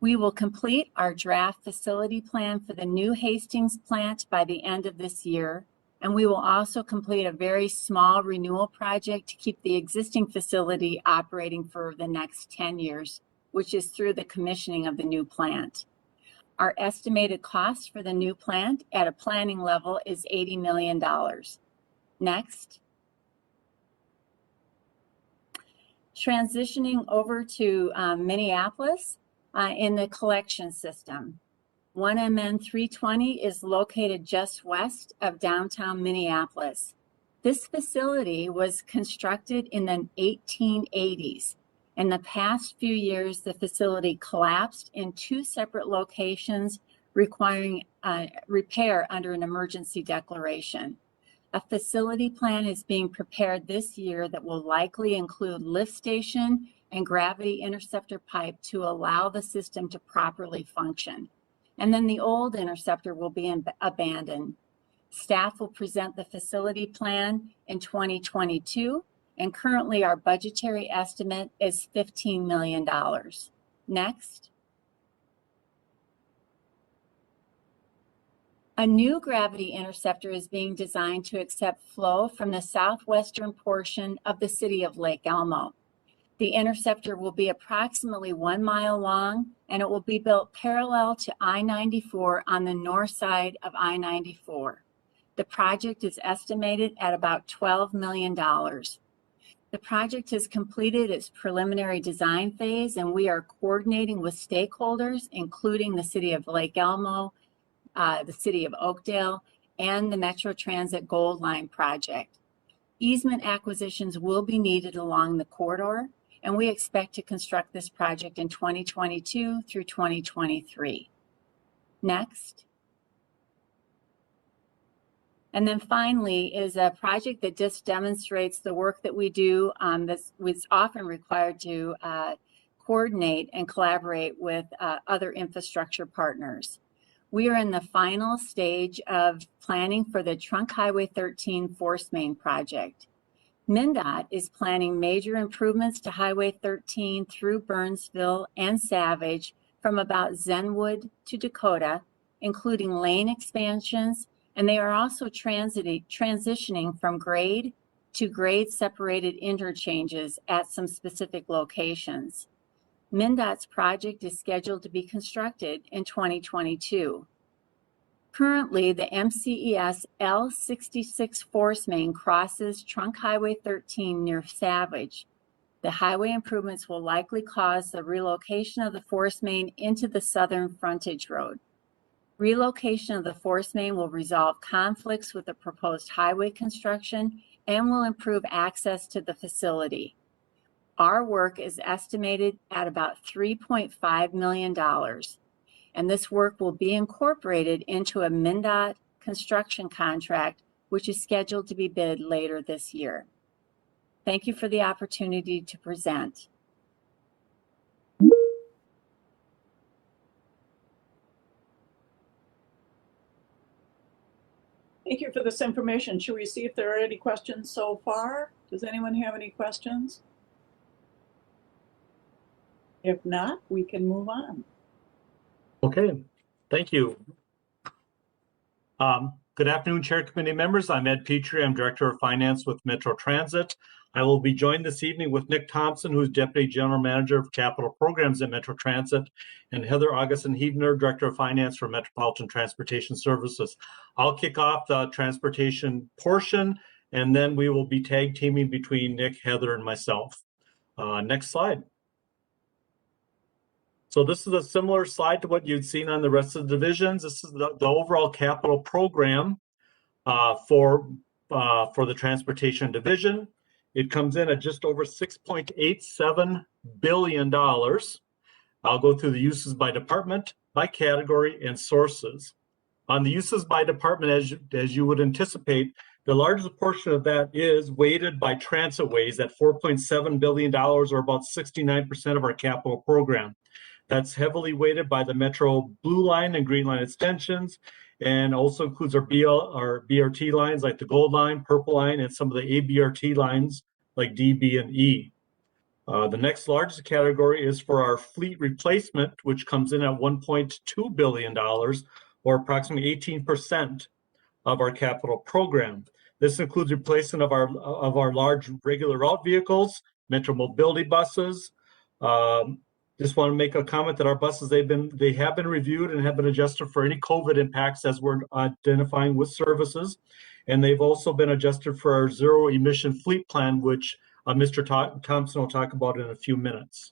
We will complete our draft facility plan for the new Hastings plant by the end of this year, and we will also complete a very small renewal project to keep the existing facility operating for the next 10 years, which is through the commissioning of the new plant. Our estimated cost for the new plant at a planning level is $80 million. Next. Transitioning over to Minneapolis in the collection system. 1MN 320 is located just west of downtown Minneapolis. This facility was constructed in the 1880s. In the past few years, the facility collapsed in two separate locations, requiring repair under an emergency declaration. A facility plan is being prepared this year that will likely include lift station and gravity interceptor pipe to allow the system to properly function. And then the old interceptor will be abandoned. Staff will present the facility plan in 2022, and currently our budgetary estimate is $15 million. Next. A new gravity interceptor is being designed to accept flow from the southwestern portion of the city of Lake Elmo. The interceptor will be approximately 1 mile long, and it will be built parallel to I-94 on the north side of I-94. The project is estimated at about $12 million. The project has completed its preliminary design phase, and we are coordinating with stakeholders, including the city of Lake Elmo, the city of Oakdale, and the Metro Transit Gold Line project. Easement acquisitions will be needed along the corridor, and we expect to construct this project in 2022 through 2023. Next. And then finally is a project that just demonstrates the work that we do that was often required to coordinate and collaborate with other infrastructure partners. We are in the final stage of planning for the Trunk Highway 13 Force Main project. MnDOT is planning major improvements to Highway 13 through Burnsville and Savage from about Zenwood to Dakota, including lane expansions, and they are also transitioning from grade to grade separated interchanges at some specific locations. MnDOT's project is scheduled to be constructed in 2022. Currently, the MCES L66 Force Main crosses Trunk Highway 13 near Savage. The highway improvements will likely cause the relocation of the forest main into the southern frontage road. Relocation of the forest main will resolve conflicts with the proposed highway construction and will improve access to the facility. Our work is estimated at about $3.5 million, and this work will be incorporated into a MnDOT construction contract, which is scheduled to be bid later this year. Thank you for the opportunity to present. Thank you for this information. Should we see if there are any questions so far? Does anyone have any questions? If not, we can move on. Okay, thank you. Good afternoon, Chair Committee members. I'm Ed Petrie. I'm Director of Finance with Metro Transit. I will be joined this evening with Nick Thompson, who's Deputy General Manager of Capital Programs at Metro Transit, and Heather Augustin-Heebner, Director of Finance for Metropolitan Transportation Services. I'll kick off the transportation portion, and then we will be tag teaming between Nick, Heather, and myself. Next slide. So this is a similar slide to what you'd seen on the rest of the divisions. This is the overall capital program for the transportation division. It comes in at just over $6.87 billion. I'll go through the uses by department, by category, and sources. On the uses by department, as you would anticipate, the largest portion of that is weighted by transitways at $4.7 billion, or about 69% of our capital program. That's heavily weighted by the Metro Blue Line and Green Line extensions, and also includes our BRT lines like the Gold Line, Purple Line, and some of the ABRT lines like D, B, and E. The next largest category is for our fleet replacement, which comes in at $1.2 billion, or approximately 18% of our capital program. This includes replacement of our large regular route vehicles, Metro Mobility buses. Just want to make a comment that our buses, they have been reviewed and have been adjusted for any COVID impacts as we're identifying with services. And they've also been adjusted for our zero emission fleet plan, which Mr. Thompson will talk about in a few minutes.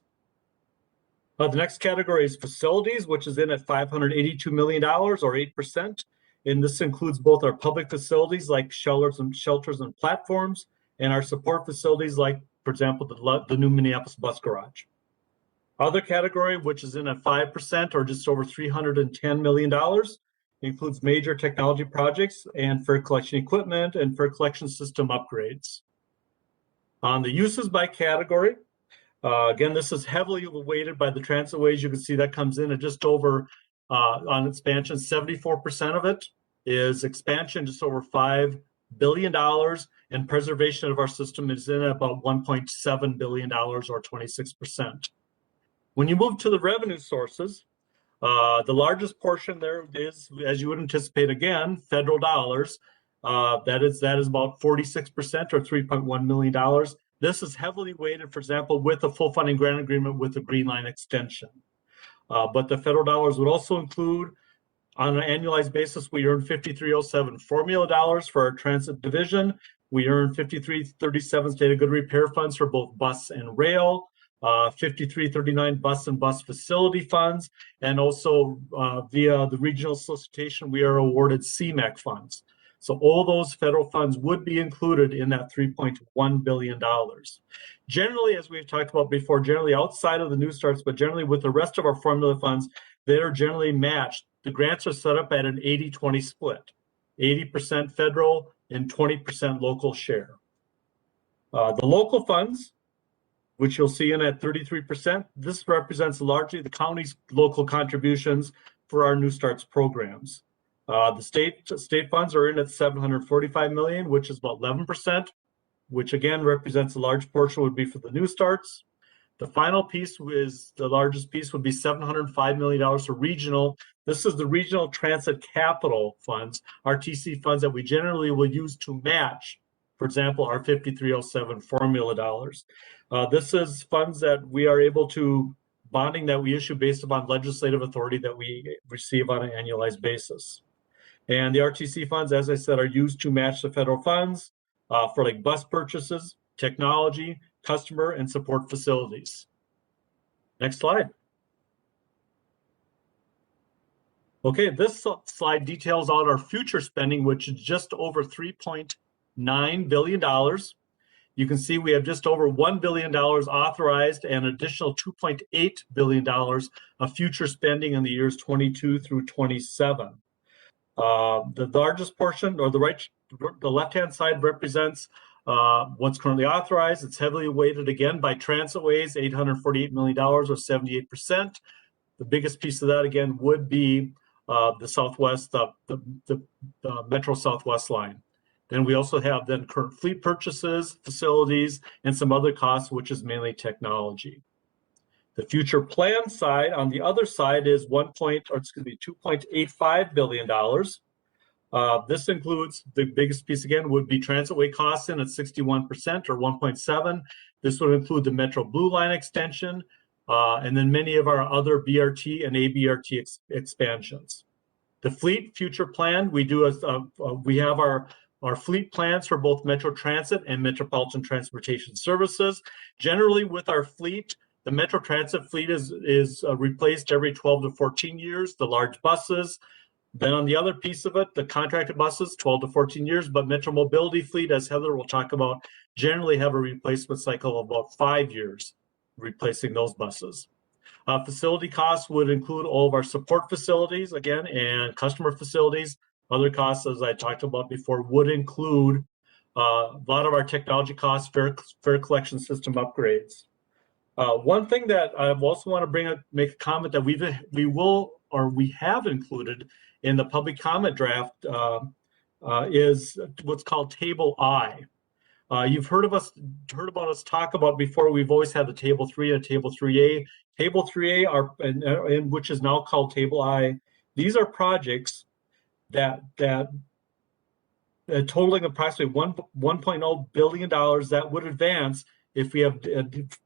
The next category is facilities, which is in at $582 million, or 8%. And this includes both our public facilities like shelters and platforms, and our support facilities like, for example, the new Minneapolis bus garage. Other category, which is in at 5%, or just over $310 million, includes major technology projects and fare collection equipment and fare collection system upgrades. On the uses by category, again, this is heavily weighted by the transitways. You can see that comes in at just over, on expansion, 74% of it is expansion, just over $5 billion, and preservation of our system is in at about $1.7 billion, or 26%. When you move to the revenue sources, the largest portion there is, as you would anticipate, again, federal dollars. That is about 46%, or $3.1 million. This is heavily weighted, for example, with a full funding grant agreement with the Green Line extension. But the federal dollars would also include, on an annualized basis, we earn 5307 formula dollars for our transit division. We earn 5337 state of good repair funds for both bus and rail. 5339 bus and bus facility funds, and also via the regional solicitation, we are awarded CMAQ funds. So all those federal funds would be included in that $3.1 billion. Generally, as we've talked about before, generally outside of the new starts, but generally with the rest of our formula funds, they are generally matched. The grants are set up at an 80-20 split, 80% federal and 20% local share. The local funds, which you'll see in at 33%. This represents largely the county's local contributions for our New Starts programs. The state funds are in at $745 million, which is about 11%, which again represents a large portion would be for the New Starts. The final piece is, the largest piece would be $705 million for regional. This is the Regional Transit Capital Funds, RTC funds that we generally will use to match, for example, our 5307 formula dollars. This is funds that we are able to, bonding that we issue based upon legislative authority that we receive on an annualized basis. And the RTC funds, as I said, are used to match the federal funds for like bus purchases, technology, customer, and support facilities. Next slide. Okay, this slide details out our future spending, which is just over $3.9 billion. You can see we have just over $1 billion authorized and additional $2.8 billion of future spending in the years 22 through 27. The largest portion, or the left-hand side, represents what's currently authorized. It's heavily weighted again by transitways, $848 million, or 78%. The biggest piece of that again would be the Southwest, the Metro Southwest line. Then we also have then current fleet purchases, facilities, and some other costs, which is mainly technology. The future plan side on the other side is $2.85 billion. This includes, the biggest piece again would be transitway costs in at 61% or 1.7. This would include the Metro Blue Line extension, and then many of our other BRT and ABRT expansions. The fleet future plan, we have our fleet plans for both Metro Transit and Metropolitan Transportation Services. Generally with our fleet, the Metro Transit fleet is replaced every 12 to 14 years, the large buses. Then on the other piece of it, the contracted buses, 12 to 14 years, but Metro Mobility fleet, as Heather will talk about, generally have a replacement cycle of about 5 years, replacing those buses. Facility costs would include all of our support facilities, again, and customer facilities. Other costs, as I talked about before, would include a lot of our technology costs, fare collection system upgrades. One thing that I also want to make a comment that we have included in the public comment draft is what's called Table I. You've heard about us talk about before. We've always had the Table 3 and Table 3A. Table 3A are, and which is now called Table I. These are projects that totaling approximately $1.0 billion that would advance if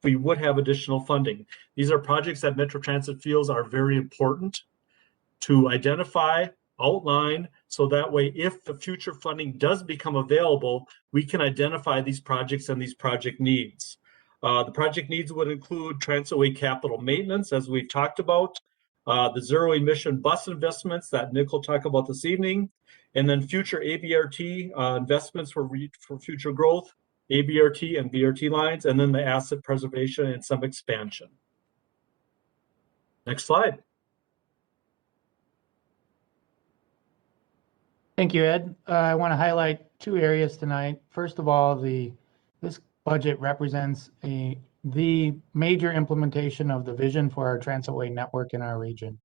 we would have additional funding. These are projects that Metro Transit feels are very important to identify, outline, so that way if the future funding does become available, we can identify these projects and these project needs. The project needs would include transitway capital maintenance, as we've talked about, the zero emission bus investments that Nick will talk about this evening, and then future ABRT investments for future growth, ABRT and BRT lines, and then the asset preservation and some expansion. Next slide. Thank you, Ed. I want to highlight two areas tonight. First of all, this budget represents the major implementation of the vision for our transitway network in our region.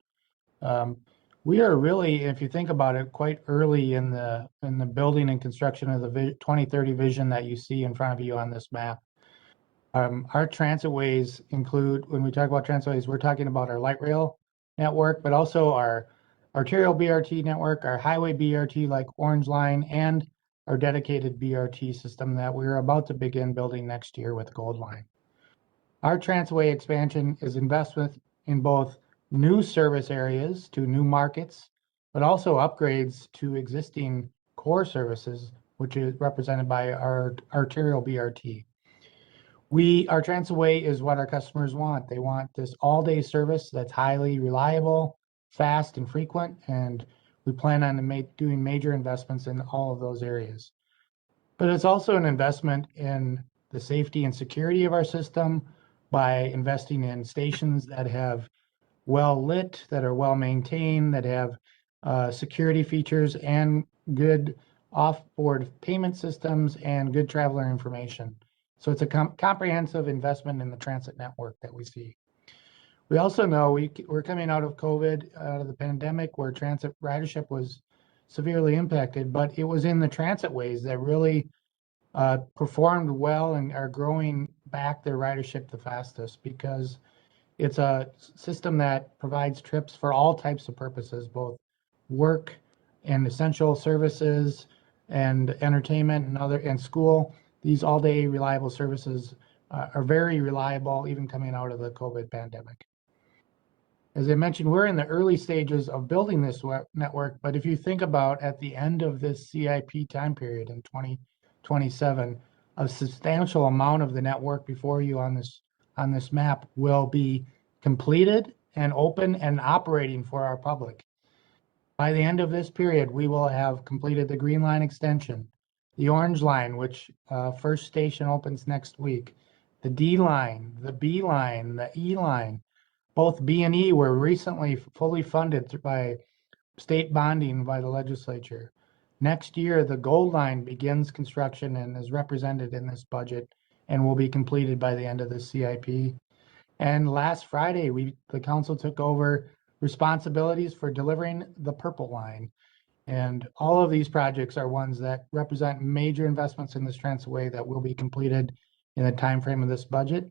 We are really, if you think about it, quite early in the building and construction of the 2030 vision that you see in front of you on this map. Our transitways include, when we talk about transitways, we're talking about our light rail network, but also our arterial BRT network, our highway BRT like Orange Line, and our dedicated BRT system that we're about to begin building next year with Gold Line. Our transitway expansion is investment in both new service areas to new markets, but also upgrades to existing core services, which is represented by our arterial BRT. Our transitway is what our customers want. They want this all-day service that's highly reliable, fast, and frequent, and we plan on doing major investments in all of those areas. But it's also an investment in the safety and security of our system by investing in stations that have well lit, that are well maintained, that have security features and good off-board payment systems and good traveler information. So it's a comprehensive investment in the transit network that we see. We also know we're coming out of COVID, out of the pandemic, where transit ridership was severely impacted, but it was in the transitways that really performed well and are growing back their ridership the fastest, because it's a system that provides trips for all types of purposes, both work and essential services and entertainment and school. These all-day reliable services are very reliable, even coming out of the COVID pandemic. As I mentioned, we're in the early stages of building this network, but if you think about at the end of this CIP time period in 2027, a substantial amount of the network before you on this map will be completed and open and operating for our public. By the end of this period, we will have completed the Green Line extension, the Orange Line, which first station opens next week, the D Line, the B Line, the E Line. Both B and E were recently fully funded by state bonding by the legislature. Next year, the Gold Line begins construction and is represented in this budget and will be completed by the end of the CIP. And last Friday, the council took over responsibilities for delivering the Purple Line. And all of these projects are ones that represent major investments in this transway that will be completed in the time frame of this budget.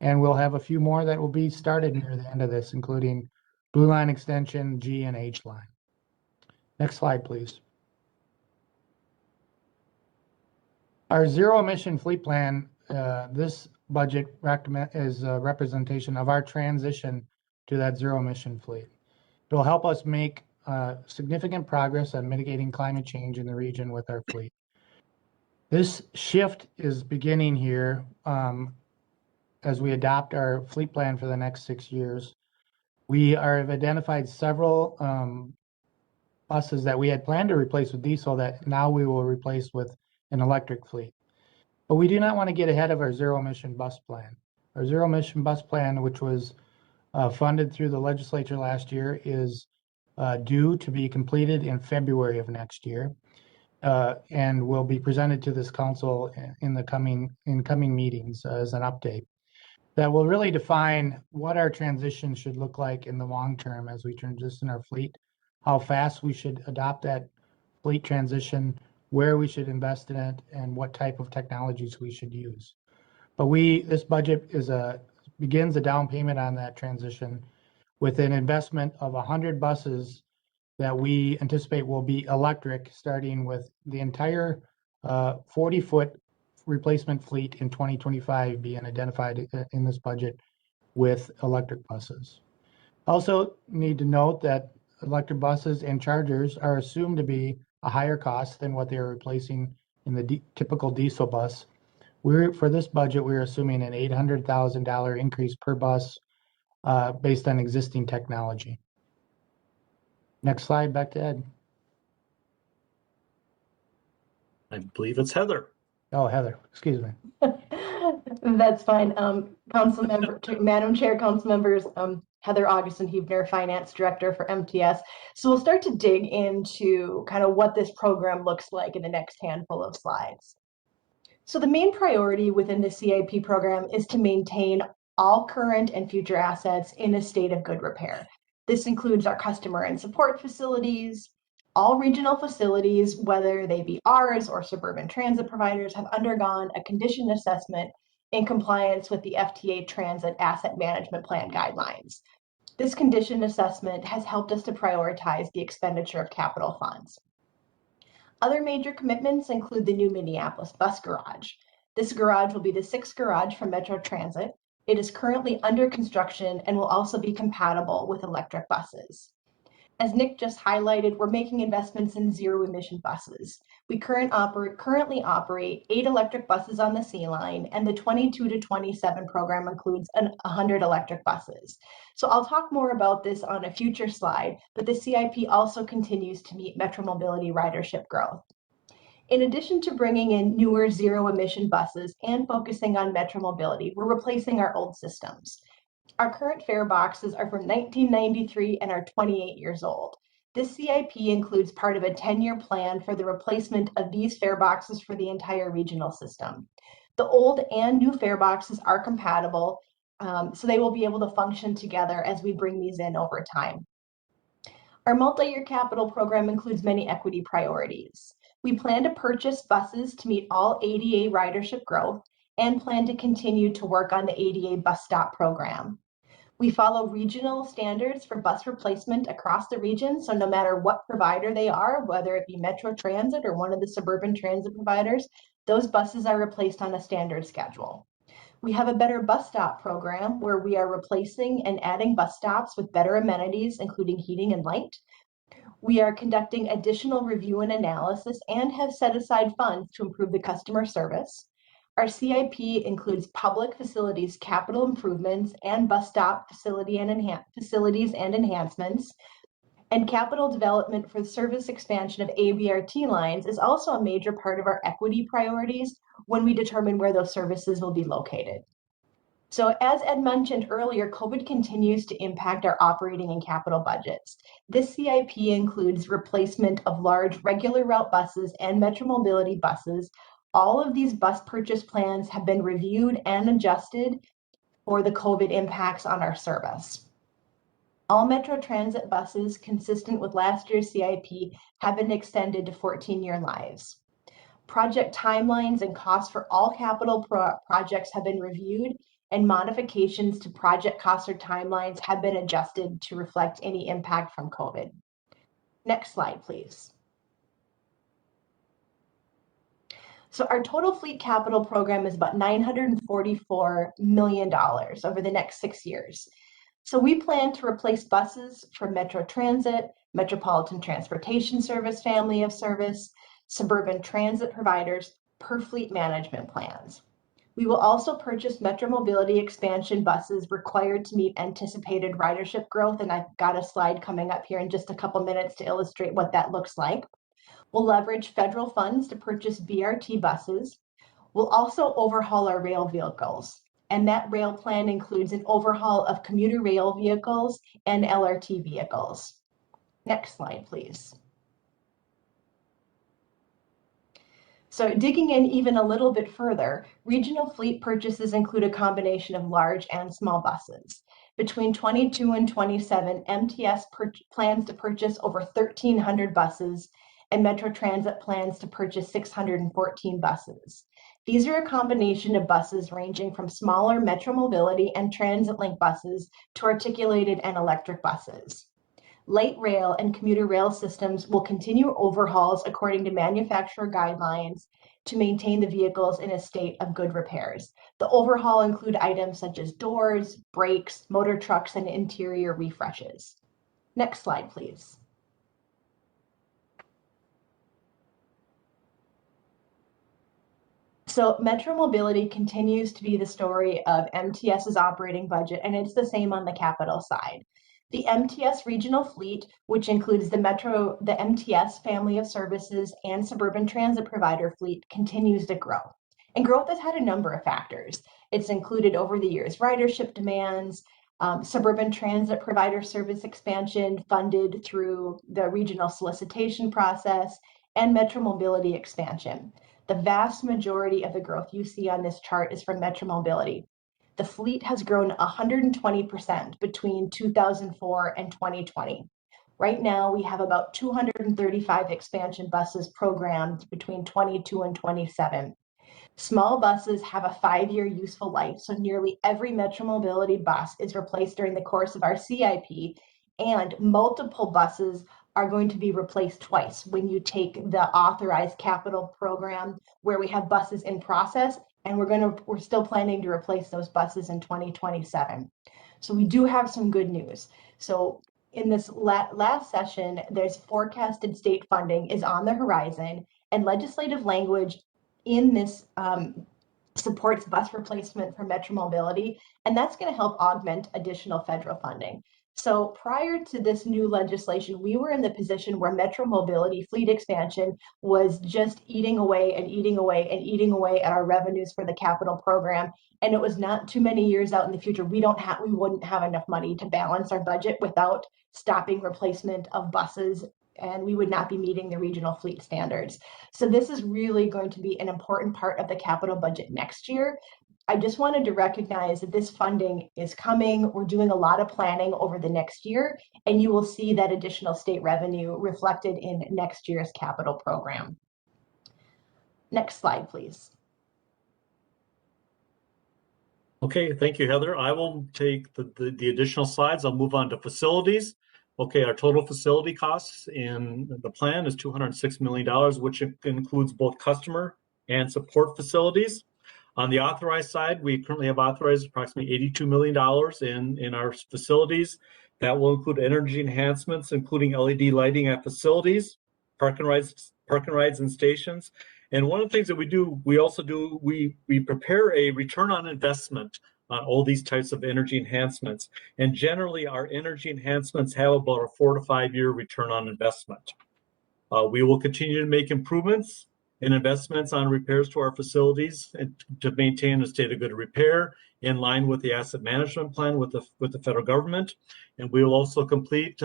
And we'll have a few more that will be started near the end of this, including Blue Line Extension, G and H Line. Next slide, please. Our zero emission fleet plan, this budget is a representation of our transition to that zero emission fleet. It will help us make significant progress on mitigating climate change in the region with our fleet. This shift is beginning here as we adopt our fleet plan for the next 6 years. We have identified several buses that we had planned to replace with diesel that now we will replace with an electric fleet. But we do not want to get ahead of our zero emission bus plan. Our zero emission bus plan, which was funded through the legislature last year, is due to be completed in February of next year and will be presented to this council in coming meetings as an update. That will really define what our transition should look like in the long term as we transition our fleet, how fast we should adopt that fleet transition, where we should invest in it, and what type of technologies we should use. But this budget begins a down payment on that transition with an investment of 100 buses that we anticipate will be electric, starting with the entire 40-foot replacement fleet in 2025 being identified in this budget with electric buses. Also need to note that electric buses and chargers are assumed to be a higher cost than what they are replacing in the typical diesel bus. For this budget, we're assuming an $800,000 increase per bus based on existing technology. Next slide, back to Ed. I believe it's Heather. Oh, Heather, excuse me. That's fine. Madam Chair, council members, Heather Augustin-Huebner, Finance Director for MTS. So we'll start to dig into kind of what this program looks like in the next handful of slides. So the main priority within the CIP program is to maintain all current and future assets in a state of good repair. This includes our customer and support facilities. All regional facilities, whether they be ours or suburban transit providers, have undergone a condition assessment in compliance with the FTA Transit Asset Management Plan guidelines. This condition assessment has helped us to prioritize the expenditure of capital funds. Other major commitments include the new Minneapolis bus garage. This garage will be the 6th garage for Metro Transit. It is currently under construction and will also be compatible with electric buses. As Nick just highlighted, we're making investments in zero emission buses. We currently operate 8 electric buses on the C line, and the 22 to 27 program includes 100 electric buses. So I'll talk more about this on a future slide, but the CIP also continues to meet Metro Mobility ridership growth. In addition to bringing in newer zero emission buses and focusing on Metro Mobility, we're replacing our old systems. Our current fare boxes are from 1993 and are 28 years old. This CIP includes part of a 10-year plan for the replacement of these fare boxes for the entire regional system. The old and new fare boxes are compatible, so they will be able to function together as we bring these in over time. Our multi-year capital program includes many equity priorities. We plan to purchase buses to meet all ADA ridership growth and plan to continue to work on the ADA bus stop program. We follow regional standards for bus replacement across the region, so no matter what provider they are, whether it be Metro Transit or one of the suburban transit providers, those buses are replaced on a standard schedule. We have a better bus stop program where we are replacing and adding bus stops with better amenities, including heating and light. We are conducting additional review and analysis and have set aside funds to improve the customer service. Our CIP includes public facilities capital improvements and bus stop facilities and enhancements. And capital development for the service expansion of ABRT lines is also a major part of our equity priorities when we determine where those services will be located. So as Ed mentioned earlier, COVID continues to impact our operating and capital budgets. This CIP includes replacement of large regular route buses and Metro Mobility buses. All of these bus purchase plans have been reviewed and adjusted for the COVID impacts on our service. All Metro Transit buses consistent with last year's CIP have been extended to 14-year lives. Project timelines and costs for all capital projects have been reviewed, and modifications to project costs or timelines have been adjusted to reflect any impact from COVID. Next slide, please. So our total fleet capital program is about $944 million over the next 6 years. So we plan to replace buses from Metro Transit, Metropolitan Transportation Service family of service, suburban transit providers per fleet management plans. We will also purchase Metro Mobility expansion buses required to meet anticipated ridership growth, and I've got a slide coming up here in just a couple minutes to illustrate what that looks like. We'll leverage federal funds to purchase BRT buses. We'll also overhaul our rail vehicles, and that rail plan includes an overhaul of commuter rail vehicles and LRT vehicles. Next slide, please. So digging in even a little bit further, regional fleet purchases include a combination of large and small buses. Between 22 and 27, MTS plans to purchase over 1,300 buses, and Metro Transit plans to purchase 614 buses. These are a combination of buses ranging from smaller Metro Mobility and Transit Link buses to articulated and electric buses. Light rail and commuter rail systems will continue overhauls according to manufacturer guidelines to maintain the vehicles in a state of good repairs. The overhaul include items such as doors, brakes, motor trucks, and interior refreshes. Next slide, please. So Metro Mobility continues to be the story of MTS's operating budget, and it's the same on the capital side. The MTS regional fleet, which includes the MTS family of services and suburban transit provider fleet, continues to grow. And growth has had a number of factors. It's included over the years ridership demands, suburban transit provider service expansion funded through the regional solicitation process, and Metro Mobility expansion. The vast majority of the growth you see on this chart is from Metro Mobility. The fleet has grown 120% between 2004 and 2020. Right now, we have about 235 expansion buses programmed between 22 and 27. Small buses have a 5-year useful life, so nearly every Metro Mobility bus is replaced during the course of our CIP, and multiple buses are going to be replaced twice when you take the authorized capital program where we have buses in process, and we're still planning to replace those buses in 2027. So we do have some good news. So in this last session, there's forecasted state funding is on the horizon, and legislative language in this supports bus replacement for Metro Mobility, and that's going to help augment additional federal funding. So prior to this new legislation, we were in the position where Metro Mobility fleet expansion was just eating away and eating away and eating away at our revenues for the capital program. And it was not too many years out in the future. We wouldn't have enough money to balance our budget without stopping replacement of buses, and we would not be meeting the regional fleet standards. So this is really going to be an important part of the capital budget next year. I just wanted to recognize that this funding is coming. We're doing a lot of planning over the next year, and you will see that additional state revenue reflected in next year's capital program. Next slide, please. Okay, thank you, Heather. I will take the additional slides. I'll move on to facilities. Okay, our total facility costs in the plan is $206 million, which includes both customer and support facilities. On the authorized side, we currently have authorized approximately $82 million in our facilities. That will include energy enhancements, including LED lighting at facilities, park and rides and stations, And one of the things that we do, we prepare a return on investment on all these types of energy enhancements. And generally, our energy enhancements have about a 4 to 5 year return on investment. We will continue to make improvements and investments on repairs to our facilities and to maintain a state of good repair in line with the asset management plan with the federal government. And we will also complete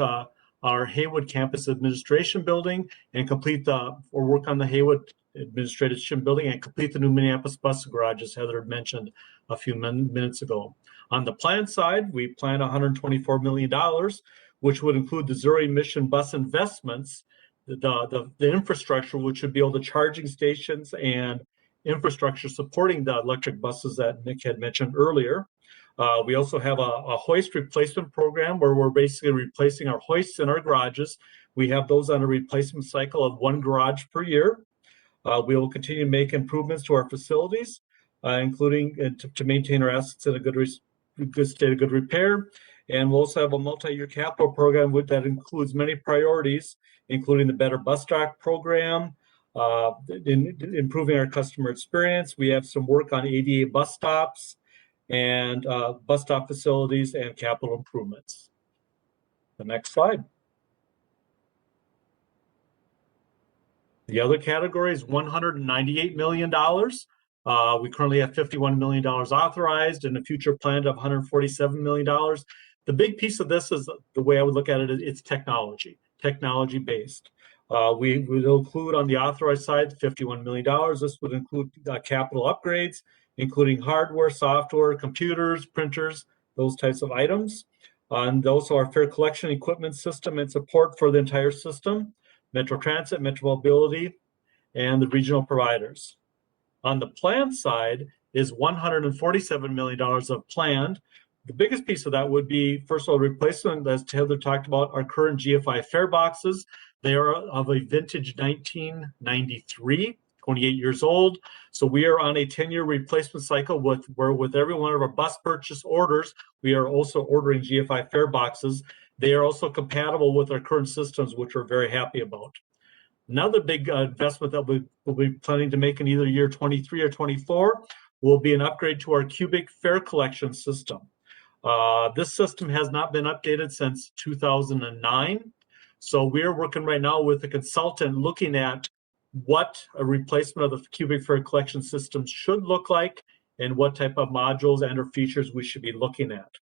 our Haywood campus administration building and work on the Haywood administration building and complete the new Minneapolis bus garage, as Heather mentioned a few minutes ago. On the plan side, we plan $124 million, which would include the zero emission bus investments, the infrastructure, which would be all the charging stations and infrastructure supporting the electric buses that Nick had mentioned earlier. We also have a hoist replacement program where we're basically replacing our hoists in our garages. We have those on a replacement cycle of 1 garage per year. We will continue to make improvements to our facilities, including to maintain our assets in a good state of good repair. And we'll also have a multi-year capital program that includes many priorities, including the Better Bus Stop program, improving our customer experience. We have some work on ADA bus stops and bus stop facilities and capital improvements. The next slide. The other category is $198 million. We currently have $51 million authorized and a future plan of $147 million. The big piece of this is the way I would look at it, it's technology based. We will include on the authorized side $51 million. This would include capital upgrades, including hardware, software, computers, printers, those types of items. And also our fare collection equipment system and support for the entire system, Metro Transit, Metro Mobility, and the regional providers. On the plan side is $147 million of planned. The biggest piece of that would be, first of all, replacement, as Heather talked about, our current GFI fare boxes. They are of a vintage 1993, 28 years old. So we are on a 10-year replacement cycle where with every one of our bus purchase orders, we are also ordering GFI fare boxes. They are also compatible with our current systems, which we're very happy about. Another big investment that we'll be planning to make in either year 23 or 24 will be an upgrade to our cubic fare collection system. This system has not been updated since 2009. So we're working right now with a consultant looking at what a replacement of the cubic fare collection system should look like and what type of modules and or features we should be looking at.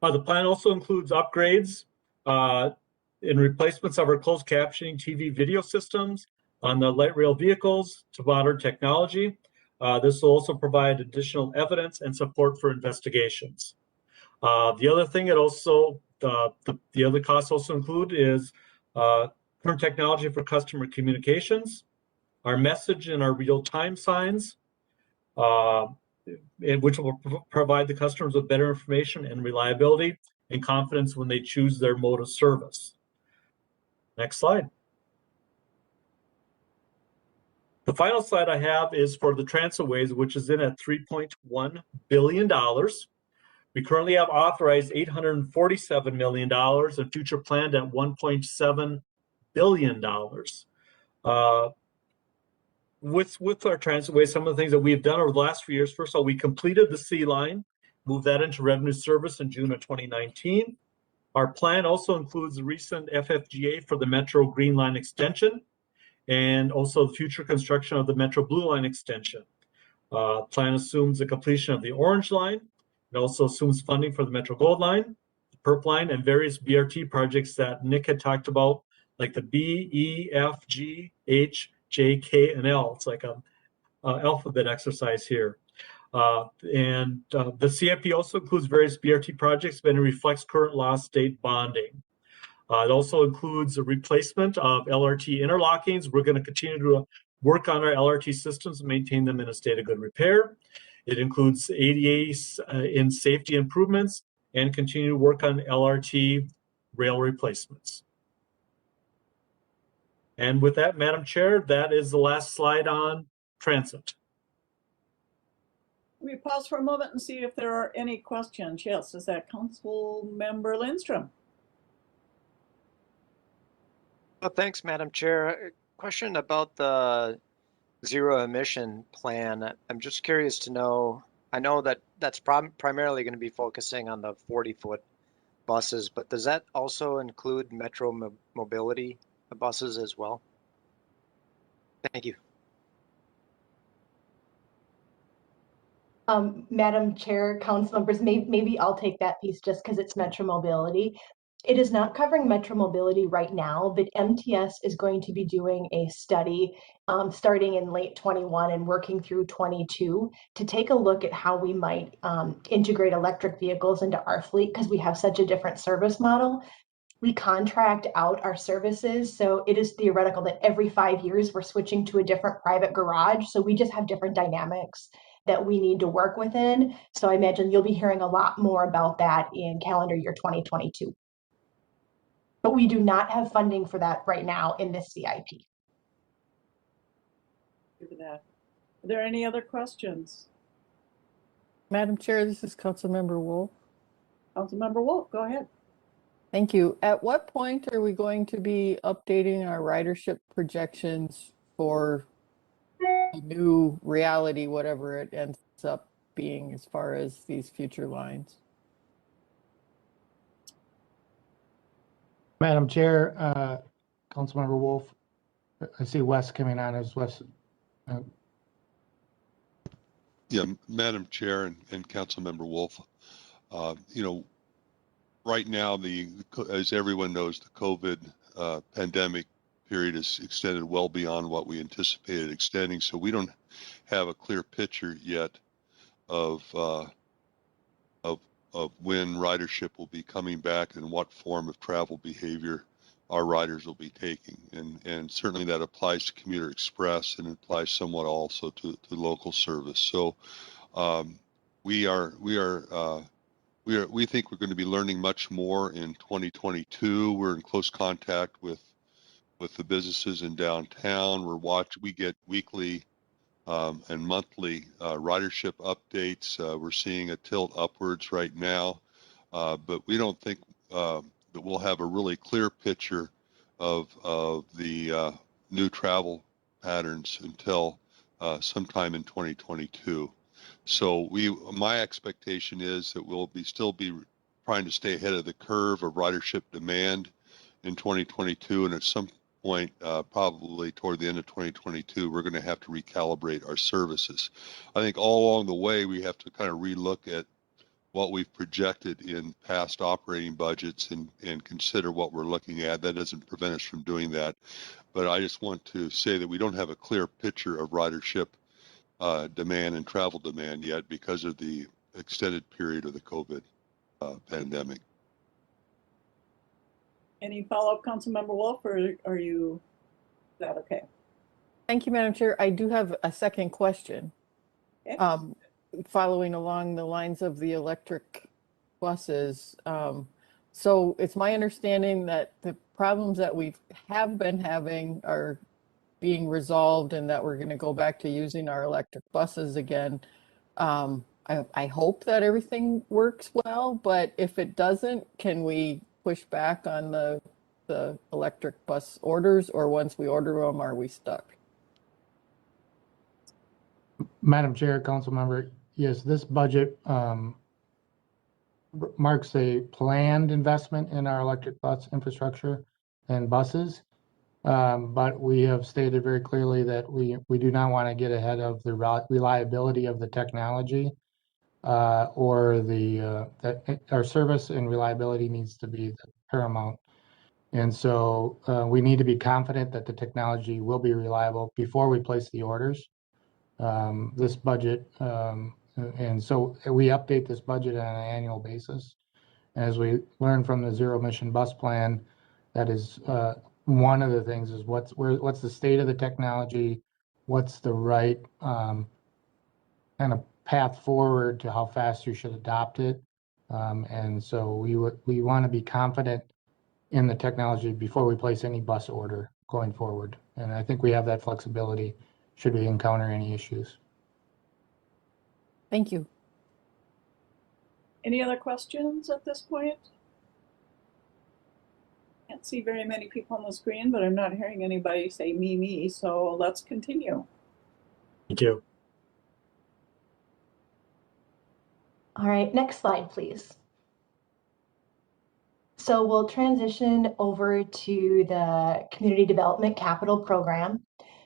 The plan also includes upgrades in replacements of our closed captioning TV video systems on the light rail vehicles to modern technology. This will also provide additional evidence and support for investigations. The other thing the other costs also include is current technology for customer communications, our message and our real-time signs, which will provide the customers with better information and reliability and confidence when they choose their mode of service. Next slide. The final slide I have is for the Transitways, which is in at $3.1 billion. We currently have authorized $847 million and future planned at $1.7 billion. With our Transitways, some of the things that we've done over the last few years, first of all, we completed the C line, moved that into revenue service in June of 2019. Our plan also includes the recent FFGA for the Metro Green Line extension and also the future construction of the Metro Blue Line extension. Plan assumes the completion of the Orange Line. It also assumes funding for the Metro Gold Line, the PERP Line, and various BRT projects that Nick had talked about, like the B, E, F, G, H, J, K, and L. It's like an alphabet exercise here. The CIP also includes various BRT projects, but it reflects current law state bonding. It also includes a replacement of LRT interlockings. We're going to continue to work on our LRT systems and maintain them in a state of good repair. It includes ADAs in safety improvements and continue to work on LRT rail replacements. And with that, Madam Chair, that is the last slide on transit. We pause for a moment and see if there are any questions. Yes, is that Council Member Lindstrom? Thanks, Madam Chair. A question about the zero emission plan, I'm just curious to know, I know that that's primarily going to be focusing on the 40-foot buses, but does that also include metro mobility buses as well? Thank you. Madam Chair, council members, maybe I'll take that piece just because it's Metro Mobility. It is not covering Metro Mobility right now, but MTS is going to be doing a study starting in late 21 and working through 22 to take a look at how we might integrate electric vehicles into our fleet because we have such a different service model. We contract out our services, so it is theoretical that every 5 years we're switching to a different private garage. So we just have different dynamics that we need to work within. So I imagine you'll be hearing a lot more about that in calendar year 2022. But we do not have funding for that right now in this CIP. Thank you for that. Are there any other questions? Madam Chair, this is Councilmember Wolf. Councilmember Wolf, go ahead. Thank you. At what point are we going to be updating our ridership projections for the new reality, whatever it ends up being as far as these future lines? Madam Chair, Councilmember Wolf, I see Wes coming on as Wes. Yeah, Madam Chair and Councilmember Wolf, you know, right now, as everyone knows, the COVID pandemic period is extended well beyond what we anticipated extending. So we don't have a clear picture yet of when ridership will be coming back and what form of travel behavior our riders will be taking. And certainly that applies to Commuter Express and applies somewhat also to local service. So we think we're going to be learning much more in 2022. We're in close contact with the businesses in downtown. We get weekly and monthly ridership updates. We're seeing a tilt upwards right now, but we don't think that we'll have a really clear picture of the new travel patterns until sometime in 2022. So my expectation is that we'll still be trying to stay ahead of the curve of ridership demand in 2022, and at some point, probably toward the end of 2022, we're going to have to recalibrate our services. I think all along the way, we have to kind of relook at what we've projected in past operating budgets and consider what we're looking at. That doesn't prevent us from doing that. But I just want to say that we don't have a clear picture of ridership demand and travel demand yet because of the extended period of the COVID pandemic. Any follow-up, Councilmember Wolf, or is that okay? Thank you, Madam Chair. I do have a second question. Okay. Following along the lines of the electric buses. So it's my understanding that the problems that we have been having are being resolved and that we're going to go back to using our electric buses again. I hope that everything works well, but if it doesn't, can we push back on the electric bus orders, or once we order them, are we stuck? Madam Chair, Councilmember, yes, this budget marks a planned investment in our electric bus infrastructure and buses. But we have stated very clearly that we do not want to get ahead of the reliability of the technology or that our service and reliability needs to be paramount. And so we need to be confident that the technology will be reliable before we place the orders. This budget, and so we update this budget on an annual basis. As we learn from the zero emission bus plan, that is one of the things is what's the state of the technology, what's the right kind of path forward to how fast you should adopt it. And so we want to be confident in the technology before we place any bus order going forward. And I think we have that flexibility should we encounter any issues. Thank you. Any other questions at this point? Can't see very many people on the screen, but I'm not hearing anybody say me, so let's continue. Thank you. All right, next slide, please. So we'll transition over to the Community Development Capital Program.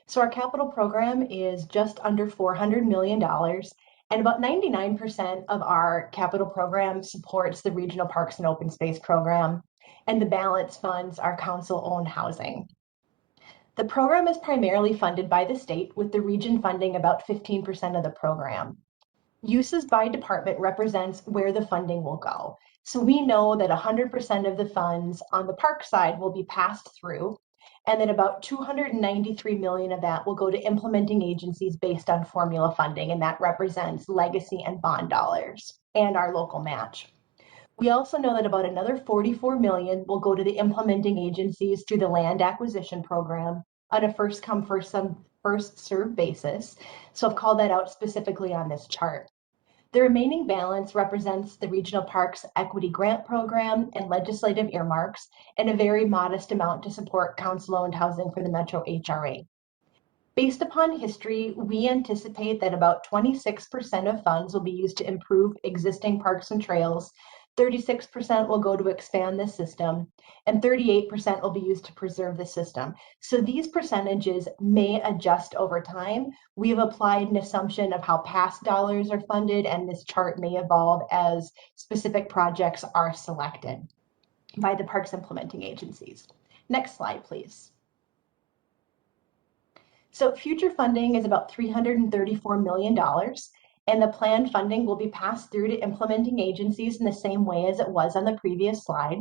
So our capital program is just under $400 million, and about 99% of our capital program supports the Regional Parks and Open Space Program, and the balance funds our council-owned housing. The program is primarily funded by the state, with the region funding about 15% of the program. Uses by department represents where the funding will go. So we know that 100% of the funds on the park side will be passed through, and that about 293 million of that will go to implementing agencies based on formula funding, and that represents legacy and bond dollars and our local match. We also know that about another 44 million will go to the implementing agencies through the land acquisition program on a first come, first served basis. So I've called that out specifically on this chart. The remaining balance represents the Regional Parks Equity Grant Program and legislative earmarks, and a very modest amount to support council-owned housing for the Metro HRA. Based upon history, we anticipate that about 26% of funds will be used to improve existing parks and trails, 36% will go to expand the system, and 38% will be used to preserve the system. So these percentages may adjust over time. We have applied an assumption of how past dollars are funded, and this chart may evolve as specific projects are selected by the parks implementing agencies. Next slide, please. So future funding is about $334 million, and the planned funding will be passed through to implementing agencies in the same way as it was on the previous slide.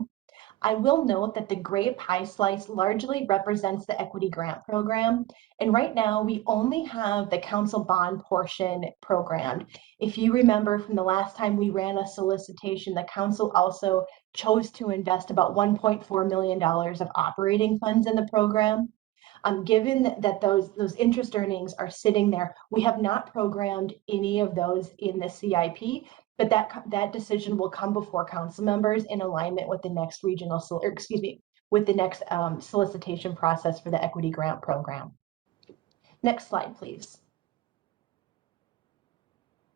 I will note that the gray pie slice largely represents the equity grant program, and right now we only have the council bond portion programmed. If you remember from the last time we ran a solicitation, the council also chose to invest about $1.4 million of operating funds in the program. Given that those interest earnings are sitting there, we have not programmed any of those in the CIP, but that decision will come before council members in alignment with the next with the next solicitation process for the equity grant program. Next slide, please.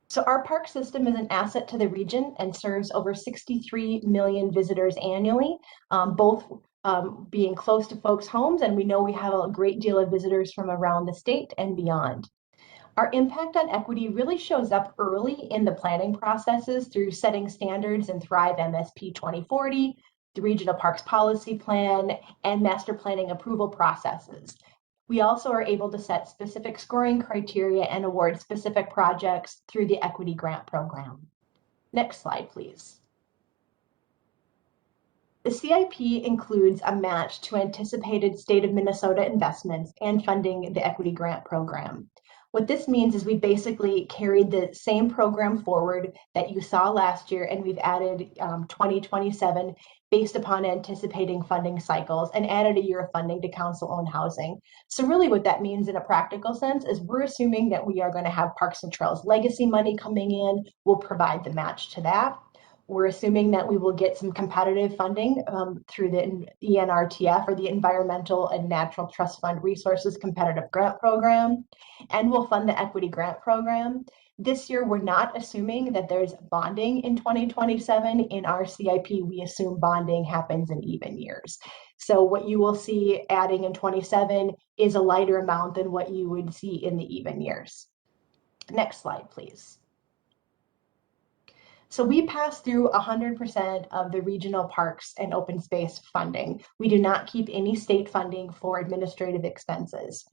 So our park system is an asset to the region and serves over 63 million visitors annually, both being close to folks' homes, and we know we have a great deal of visitors from around the state and beyond. Our impact on equity really shows up early in the planning processes through setting standards in Thrive MSP 2040, the Regional Parks Policy Plan, and master planning approval processes. We also are able to set specific scoring criteria and award specific projects through the equity grant program. Next slide, please. The CIP includes a match to anticipated state of Minnesota investments and funding the equity grant program. What this means is we basically carried the same program forward that you saw last year, and we've added 2027 based upon anticipating funding cycles, and added a year of funding to council-owned housing. So really what that means in a practical sense is we're assuming that we are going to have Parks and Trails legacy money coming in. We'll provide the match to that. We're assuming that we will get some competitive funding through the ENRTF, or the Environmental and Natural Trust Fund Resources Competitive Grant Program, and we'll fund the equity grant program. This year, we're not assuming that there's bonding in 2027. In our CIP, we assume bonding happens in even years. So what you will see adding in 27 is a lighter amount than what you would see in the even years. Next slide, please. So we pass through 100% of the regional parks and open space funding. We do not keep any state funding for administrative expenses.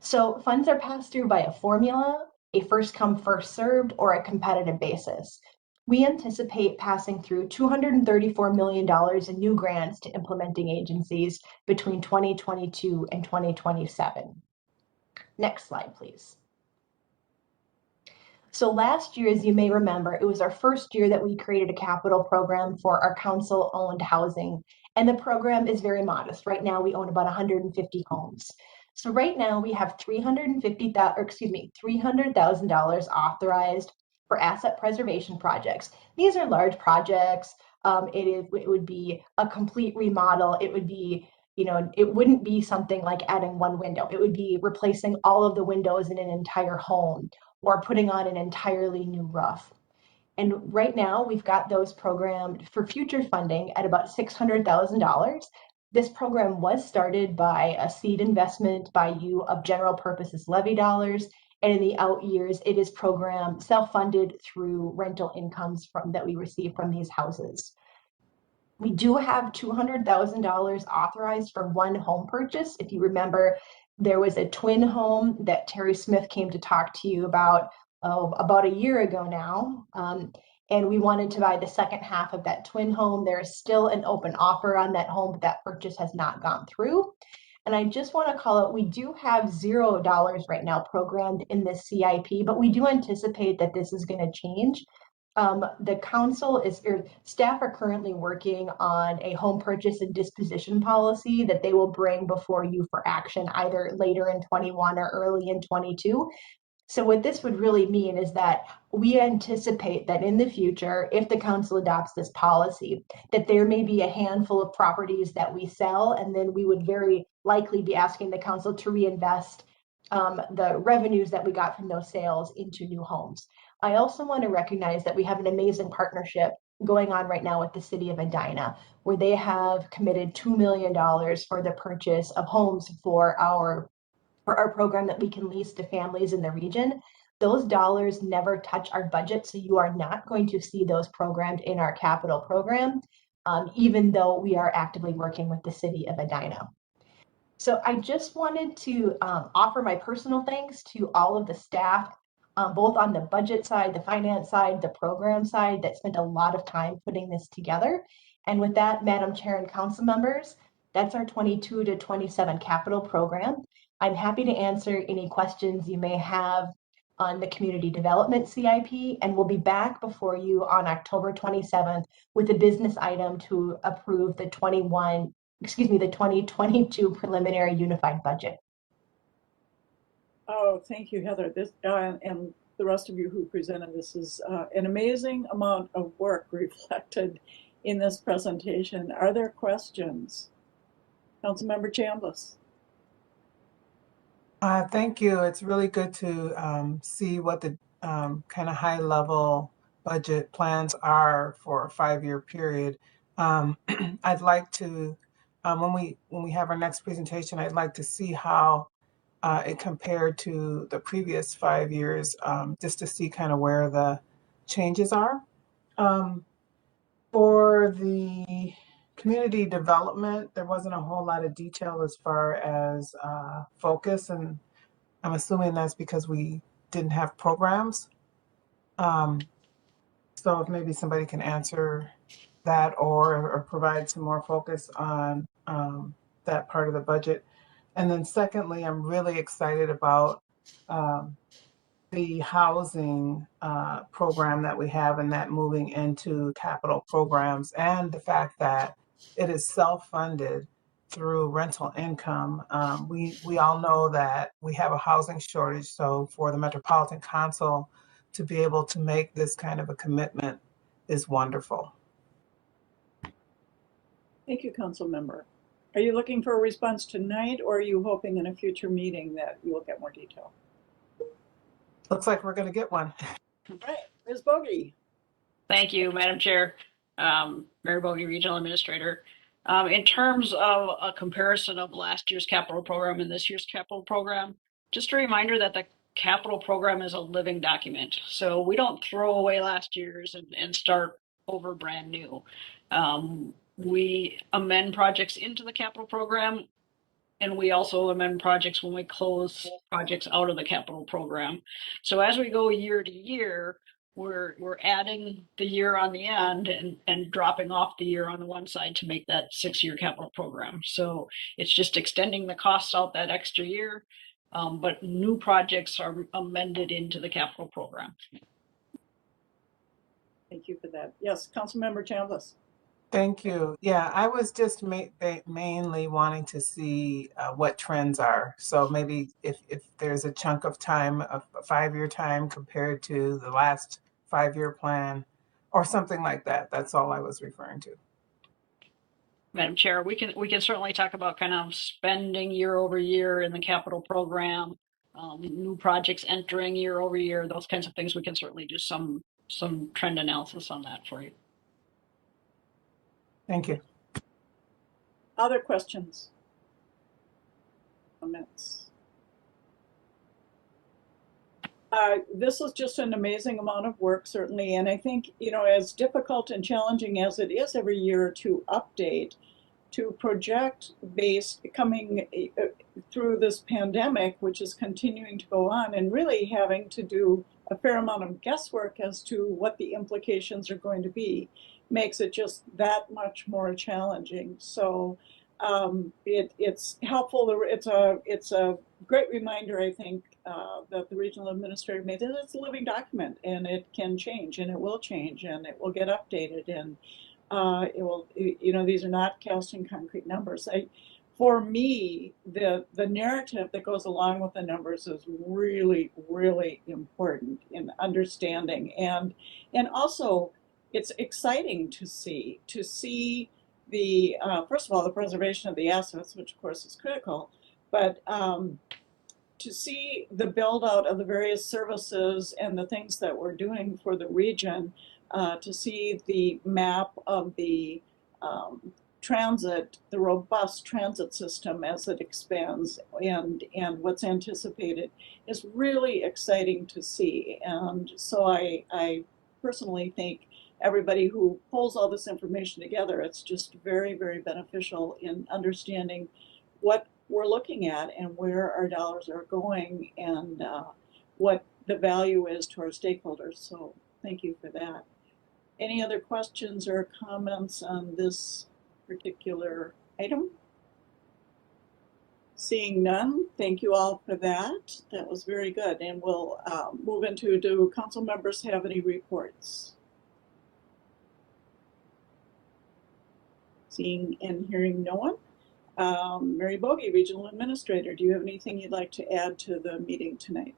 So funds are passed through by a formula, a first come, first served, or a competitive basis. We anticipate passing through $234 million in new grants to implementing agencies between 2022 and 2027. Next slide, please. So last year, as you may remember, it was our first year that we created a capital program for our council-owned housing, and the program is very modest. Right now, we own about 150 homes. So right now, we have $300,000 authorized for asset preservation projects. These are large projects. It would be a complete remodel. It would be you know, it wouldn't be something like adding one window. It would be replacing all of the windows in an entire home or putting on an entirely new roof. And right now we've got those programmed for future funding at about $600,000. This program was started by a seed investment by you of general purposes levy dollars. And in the out years, it is programmed self-funded through rental incomes that we receive from these houses. We do have $200,000 authorized for one home purchase. If you remember, there was a twin home that Terry Smith came to talk to you about a year ago now. And we wanted to buy the second half of that twin home. There is still an open offer on that home, but that purchase has not gone through. And I just want to call out, we do have $0 right now programmed in this CIP, but we do anticipate that this is going to change. The council staff are currently working on a home purchase and disposition policy that they will bring before you for action either later in 21 or early in 22. So what this would really mean is that we anticipate that in the future, if the council adopts this policy, that there may be a handful of properties that we sell, and then we would very likely be asking the council to reinvest the revenues that we got from those sales into new homes. I also want to recognize that we have an amazing partnership going on right now with the city of Edina, where they have committed $2 million for the purchase of homes for our program that we can lease to families in the region. Those dollars never touch our budget, so you are not going to see those programmed in our capital program, even though we are actively working with the city of Edina. So I just wanted to offer my personal thanks to all of the staff, both on the budget side, the finance side, the program side, that spent a lot of time putting this together. And with that, Madam Chair and council members, that's our 22 to 27 capital program. I'm happy to answer any questions you may have on the community development CIP, and we'll be back before you on October 27th with a business item to approve the 2022 preliminary unified budget. Oh, thank you, Heather. This and the rest of you who presented this is an amazing amount of work reflected in this presentation. Are there questions? Councilmember Chambliss. Thank you. It's really good to see what the kind of high level budget plans are for a 5-year period. I'd like to, when we have our next presentation, I'd like to see how it compared to the previous 5 years, just to see kind of where the changes are. For the community development, there wasn't a whole lot of detail as far as focus, and I'm assuming that's because we didn't have programs. So if maybe somebody can answer that or provide some more focus on that part of the budget. And then secondly, I'm really excited about the housing program that we have and that moving into capital programs, and the fact that it is self-funded through rental income. We all know that we have a housing shortage, so for the Metropolitan Council to be able to make this kind of a commitment is wonderful. Thank you, council member. Are you looking for a response tonight, or are you hoping in a future meeting that you will get more detail? Looks like we're going to get one. All right, Ms. Bogie. Thank you, Madam Chair. Mary Bogie, Regional Administrator. In terms of a comparison of last year's capital program and this year's capital program, just a reminder that the capital program is a living document. So we don't throw away last year's and start over brand new. We amend projects into the capital program, and we also amend projects when we close projects out of the capital program. So as we go year to year, we're adding the year on the end and dropping off the year on the one side to make that 6-year capital program. So it's just extending the costs out that extra year, but new projects are amended into the capital program. Thank you for that. Yes, Councilmember Chambliss. Thank you. Yeah, I was just mainly wanting to see what trends are. So maybe if there's a chunk of time, a 5-year time compared to the last 5-year plan or something like that. That's all I was referring to. Madam Chair, we can certainly talk about kind of spending year over year in the capital program, new projects entering year over year, those kinds of things. We can certainly do some trend analysis on that for you. Thank you. Other questions? Comments? This was just an amazing amount of work, certainly, and I think, you know, as difficult and challenging as it is every year to update, to project based coming through this pandemic, which is continuing to go on, and really having to do a fair amount of guesswork as to what the implications are going to be, makes it just that much more challenging. So it's helpful. It's a great reminder, I think, that the regional administrator made, that it's a living document and it can change and it will change and it will get updated, and it will, you know, these are not cast in concrete numbers. For me, the narrative that goes along with the numbers is really, really important in understanding, and also it's exciting to see the first of all, the preservation of the assets, which of course is critical, but to see the build out of the various services and the things that we're doing for the region, to see the map of the transit, the robust transit system as it expands, and what's anticipated is really exciting to see. And so I personally think everybody who pulls all this information together, it's just very, very beneficial in understanding what we're looking at and where our dollars are going, and what the value is to our stakeholders. So thank you for that. Any other questions or comments on this particular item? Seeing none, thank you all for that. That was very good. And we'll move into, do council members have any reports? Seeing and hearing no one. Mary Bogie, Regional Administrator, do you have anything you'd like to add to the meeting tonight?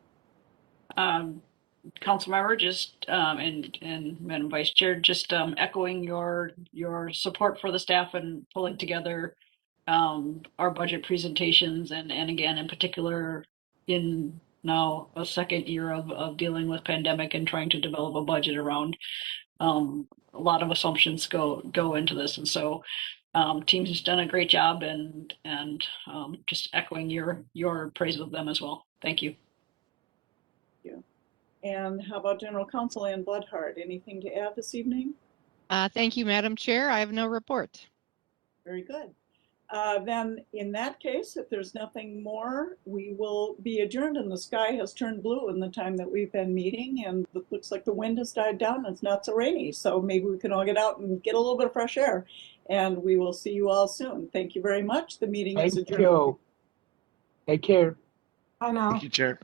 Council member, just and Madam Vice Chair, just echoing your support for the staff and pulling together our budget presentations, and again, in particular, in now a second year of dealing with pandemic and trying to develop a budget around a lot of assumptions go into this, and so teams has done a great job, and just echoing your praise of them as well. Thank you. Thank you. And how about General Counsel Ann Bloodhart? Anything to add this evening? Thank you, Madam Chair. I have no report. Very good. Then in that case, if there's nothing more, we will be adjourned, and the sky has turned blue in the time that we've been meeting, and it looks like the wind has died down and it's not so rainy. So maybe we can all get out and get a little bit of fresh air, and we will see you all soon. Thank you very much. The meeting is adjourned. Thank you. Take care. Bye now. Thank you, Chair.